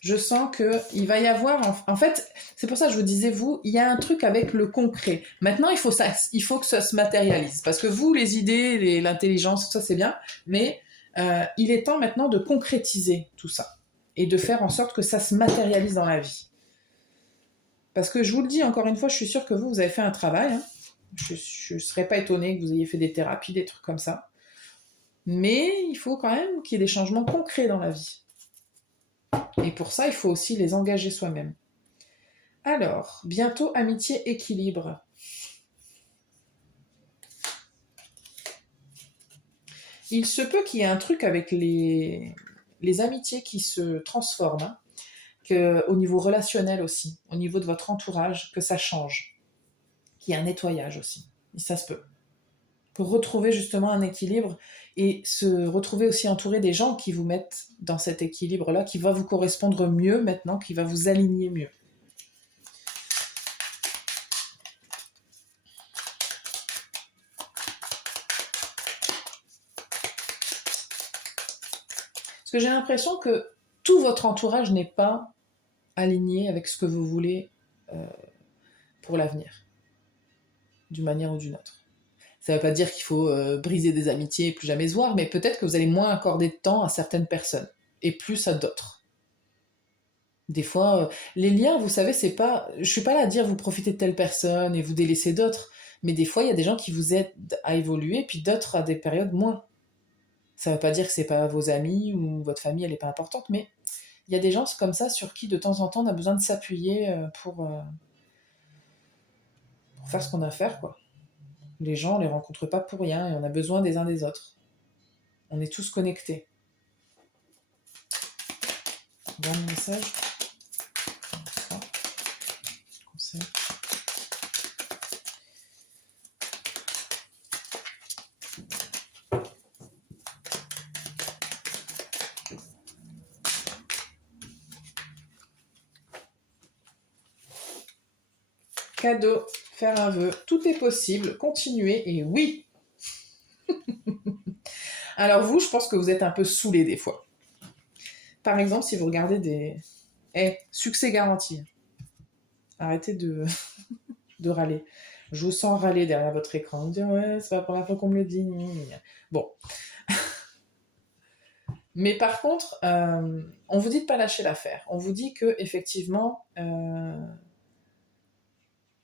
je sens qu'il va y avoir... En fait, c'est pour ça que je vous disais, vous, il y a un truc avec le concret. Maintenant, il faut que ça se matérialise. Parce que vous, les idées, l'intelligence, tout ça, c'est bien. Mais il est temps maintenant de concrétiser tout ça. Et de faire en sorte que ça se matérialise dans la vie. Parce que je vous le dis, encore une fois, je suis sûre que vous avez fait un travail. Hein. Je ne serais pas étonnée que vous ayez fait des thérapies, des trucs comme ça. Mais il faut quand même qu'il y ait des changements concrets dans la vie. Et pour ça, il faut aussi les engager soi-même. Alors, bientôt amitié, équilibre. Il se peut qu'il y ait un truc avec les amitiés qui se transforment, hein, au niveau relationnel aussi, au niveau de votre entourage, que ça change, qu'il y ait un nettoyage aussi. Et ça se peut. Pour retrouver justement un équilibre et se retrouver aussi entouré des gens qui vous mettent dans cet équilibre-là, qui va vous correspondre mieux maintenant, qui va vous aligner mieux. Parce que j'ai l'impression que tout votre entourage n'est pas aligné avec ce que vous voulez pour l'avenir, d'une manière ou d'une autre. Ça ne veut pas dire qu'il faut briser des amitiés et plus jamais se voir, mais peut-être que vous allez moins accorder de temps à certaines personnes et plus à d'autres. Des fois, les liens, vous savez, c'est pas... Je suis pas là à dire vous profitez de telle personne et vous délaissez d'autres, mais des fois, il y a des gens qui vous aident à évoluer, puis d'autres à des périodes moins. Ça veut pas dire que c'est pas vos amis ou votre famille, elle est pas importante, mais il y a des gens comme ça sur qui, de temps en temps, on a besoin de s'appuyer pour faire ce qu'on a à faire, quoi. Les gens, on les rencontre pas pour rien et on a besoin des uns des autres. On est tous connectés. Bon message. Ça. Conseil. Cadeau, faire un vœu, tout est possible, continuez et oui. Alors vous, je pense que vous êtes un peu saoulés des fois. Par exemple, si vous regardez des... succès garanti. Arrêtez de râler. Je vous sens râler derrière votre écran. Vous dire, ouais, c'est pas pour la fois qu'on me le dit. Bon. Mais par contre, on vous dit de pas lâcher l'affaire. On vous dit que effectivement,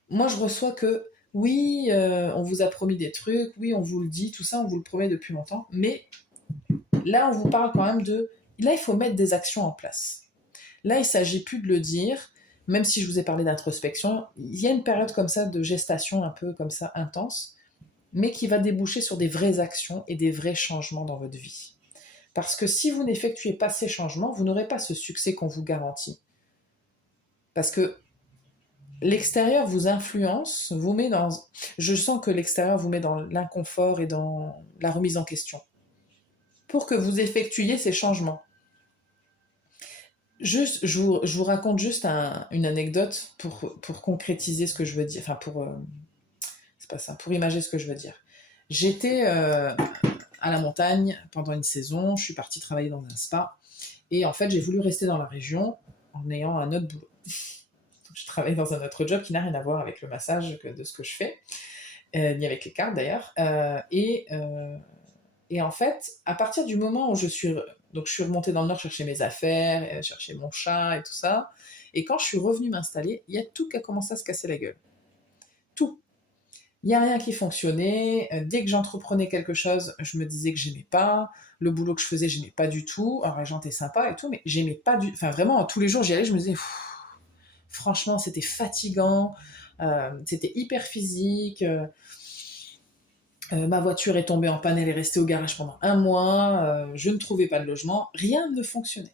moi je reçois que oui, on vous a promis des trucs, oui, on vous le dit, tout ça, on vous le promet depuis longtemps. Mais là, on vous parle quand même de... Là, il faut mettre des actions en place. Là, il ne s'agit plus de le dire, même si je vous ai parlé d'introspection, il y a une période comme ça de gestation un peu comme ça intense, mais qui va déboucher sur des vraies actions et des vrais changements dans votre vie. Parce que si vous n'effectuez pas ces changements, vous n'aurez pas ce succès qu'on vous garantit. Parce que l'extérieur vous influence, vous met dans... Je sens que l'extérieur vous met dans l'inconfort et dans la remise en question. Pour que vous effectuiez ces changements. Juste, je vous raconte juste une anecdote pour concrétiser ce que je veux dire. Enfin, c'est pas ça, pour imager ce que je veux dire. J'étais à la montagne pendant une saison, je suis partie travailler dans un spa, et en fait, j'ai voulu rester dans la région en ayant un autre boulot. Donc, je travaille dans un autre job qui n'a rien à voir avec le massage de ce que je fais, ni avec les cartes d'ailleurs. Et en fait, à partir du moment où je suis remontée dans le nord chercher mes affaires, chercher mon chat et tout ça. Et quand je suis revenue m'installer, il y a tout qui a commencé à se casser la gueule. Tout. Il n'y a rien qui fonctionnait. Dès que j'entreprenais quelque chose, je me disais que j'aimais pas. Le boulot que je faisais, j'aimais pas du tout. Alors les gens étaient sympas et tout, mais j'aimais pas du... Enfin vraiment, tous les jours j'y allais, je me disais... franchement, c'était fatigant. C'était hyper physique. Ma voiture est tombée en panne, elle est restée au garage pendant 1 mois, je ne trouvais pas de logement, rien ne fonctionnait.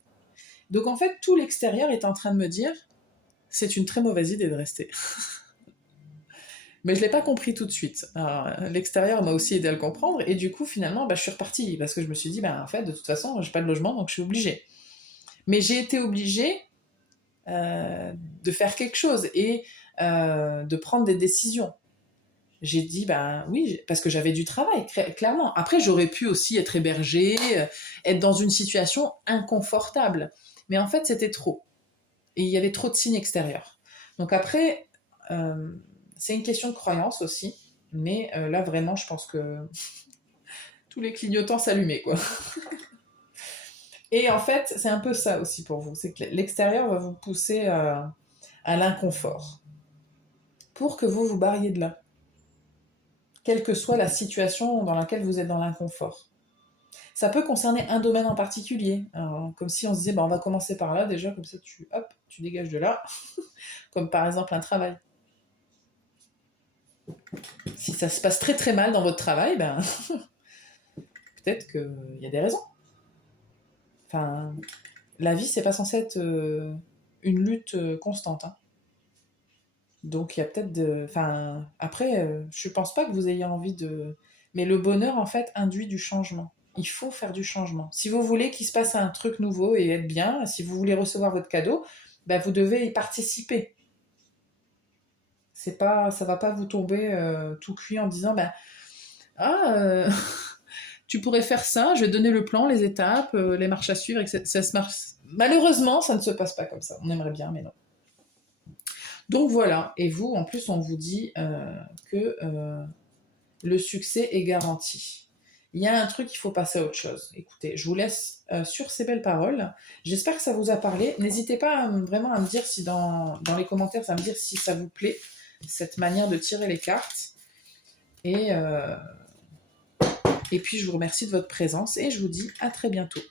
Donc en fait, tout l'extérieur est en train de me dire, c'est une très mauvaise idée de rester. Mais je ne l'ai pas compris tout de suite. Alors, l'extérieur m'a aussi aidé à le comprendre, et du coup, finalement, je suis repartie, parce que je me suis dit, en fait, de toute façon, j'ai pas de logement, donc je suis obligée. Mais j'ai été obligée de faire quelque chose, et de prendre des décisions. J'ai dit, oui, parce que j'avais du travail, clairement. Après, j'aurais pu aussi être hébergée, être dans une situation inconfortable. Mais en fait, c'était trop. Et il y avait trop de signes extérieurs. Donc après, c'est une question de croyance aussi. Mais là, vraiment, je pense que tous les clignotants s'allumaient, quoi. Et en fait, c'est un peu ça aussi pour vous. C'est que l'extérieur va vous pousser à l'inconfort. Pour que vous vous barriez de là. Quelle que soit la situation dans laquelle vous êtes dans l'inconfort. Ça peut concerner un domaine en particulier. Alors, comme si on se disait, on va commencer par là, déjà, comme ça, tu dégages de là. Comme par exemple un travail. Si ça se passe très très mal dans votre travail, peut-être qu'il y a des raisons. Enfin, la vie, c'est pas censé être une lutte constante. Hein. Donc, il y a peut-être de... Enfin, après, je pense pas que vous ayez envie de... Mais le bonheur, en fait, induit du changement. Il faut faire du changement. Si vous voulez qu'il se passe un truc nouveau et être bien, si vous voulez recevoir votre cadeau, vous devez y participer. Ça va pas vous tomber tout cuit en disant tu pourrais faire ça, je vais te donner le plan, les étapes, les marches à suivre, etc. Malheureusement, ça ne se passe pas comme ça. On aimerait bien, mais non. Donc voilà. Et vous, en plus, on vous dit que le succès est garanti. Il y a un truc, il faut passer à autre chose. Écoutez, je vous laisse sur ces belles paroles. J'espère que ça vous a parlé. N'hésitez pas vraiment à me dire si dans les commentaires, à me dire si ça vous plaît, cette manière de tirer les cartes. Et puis, je vous remercie de votre présence et je vous dis à très bientôt.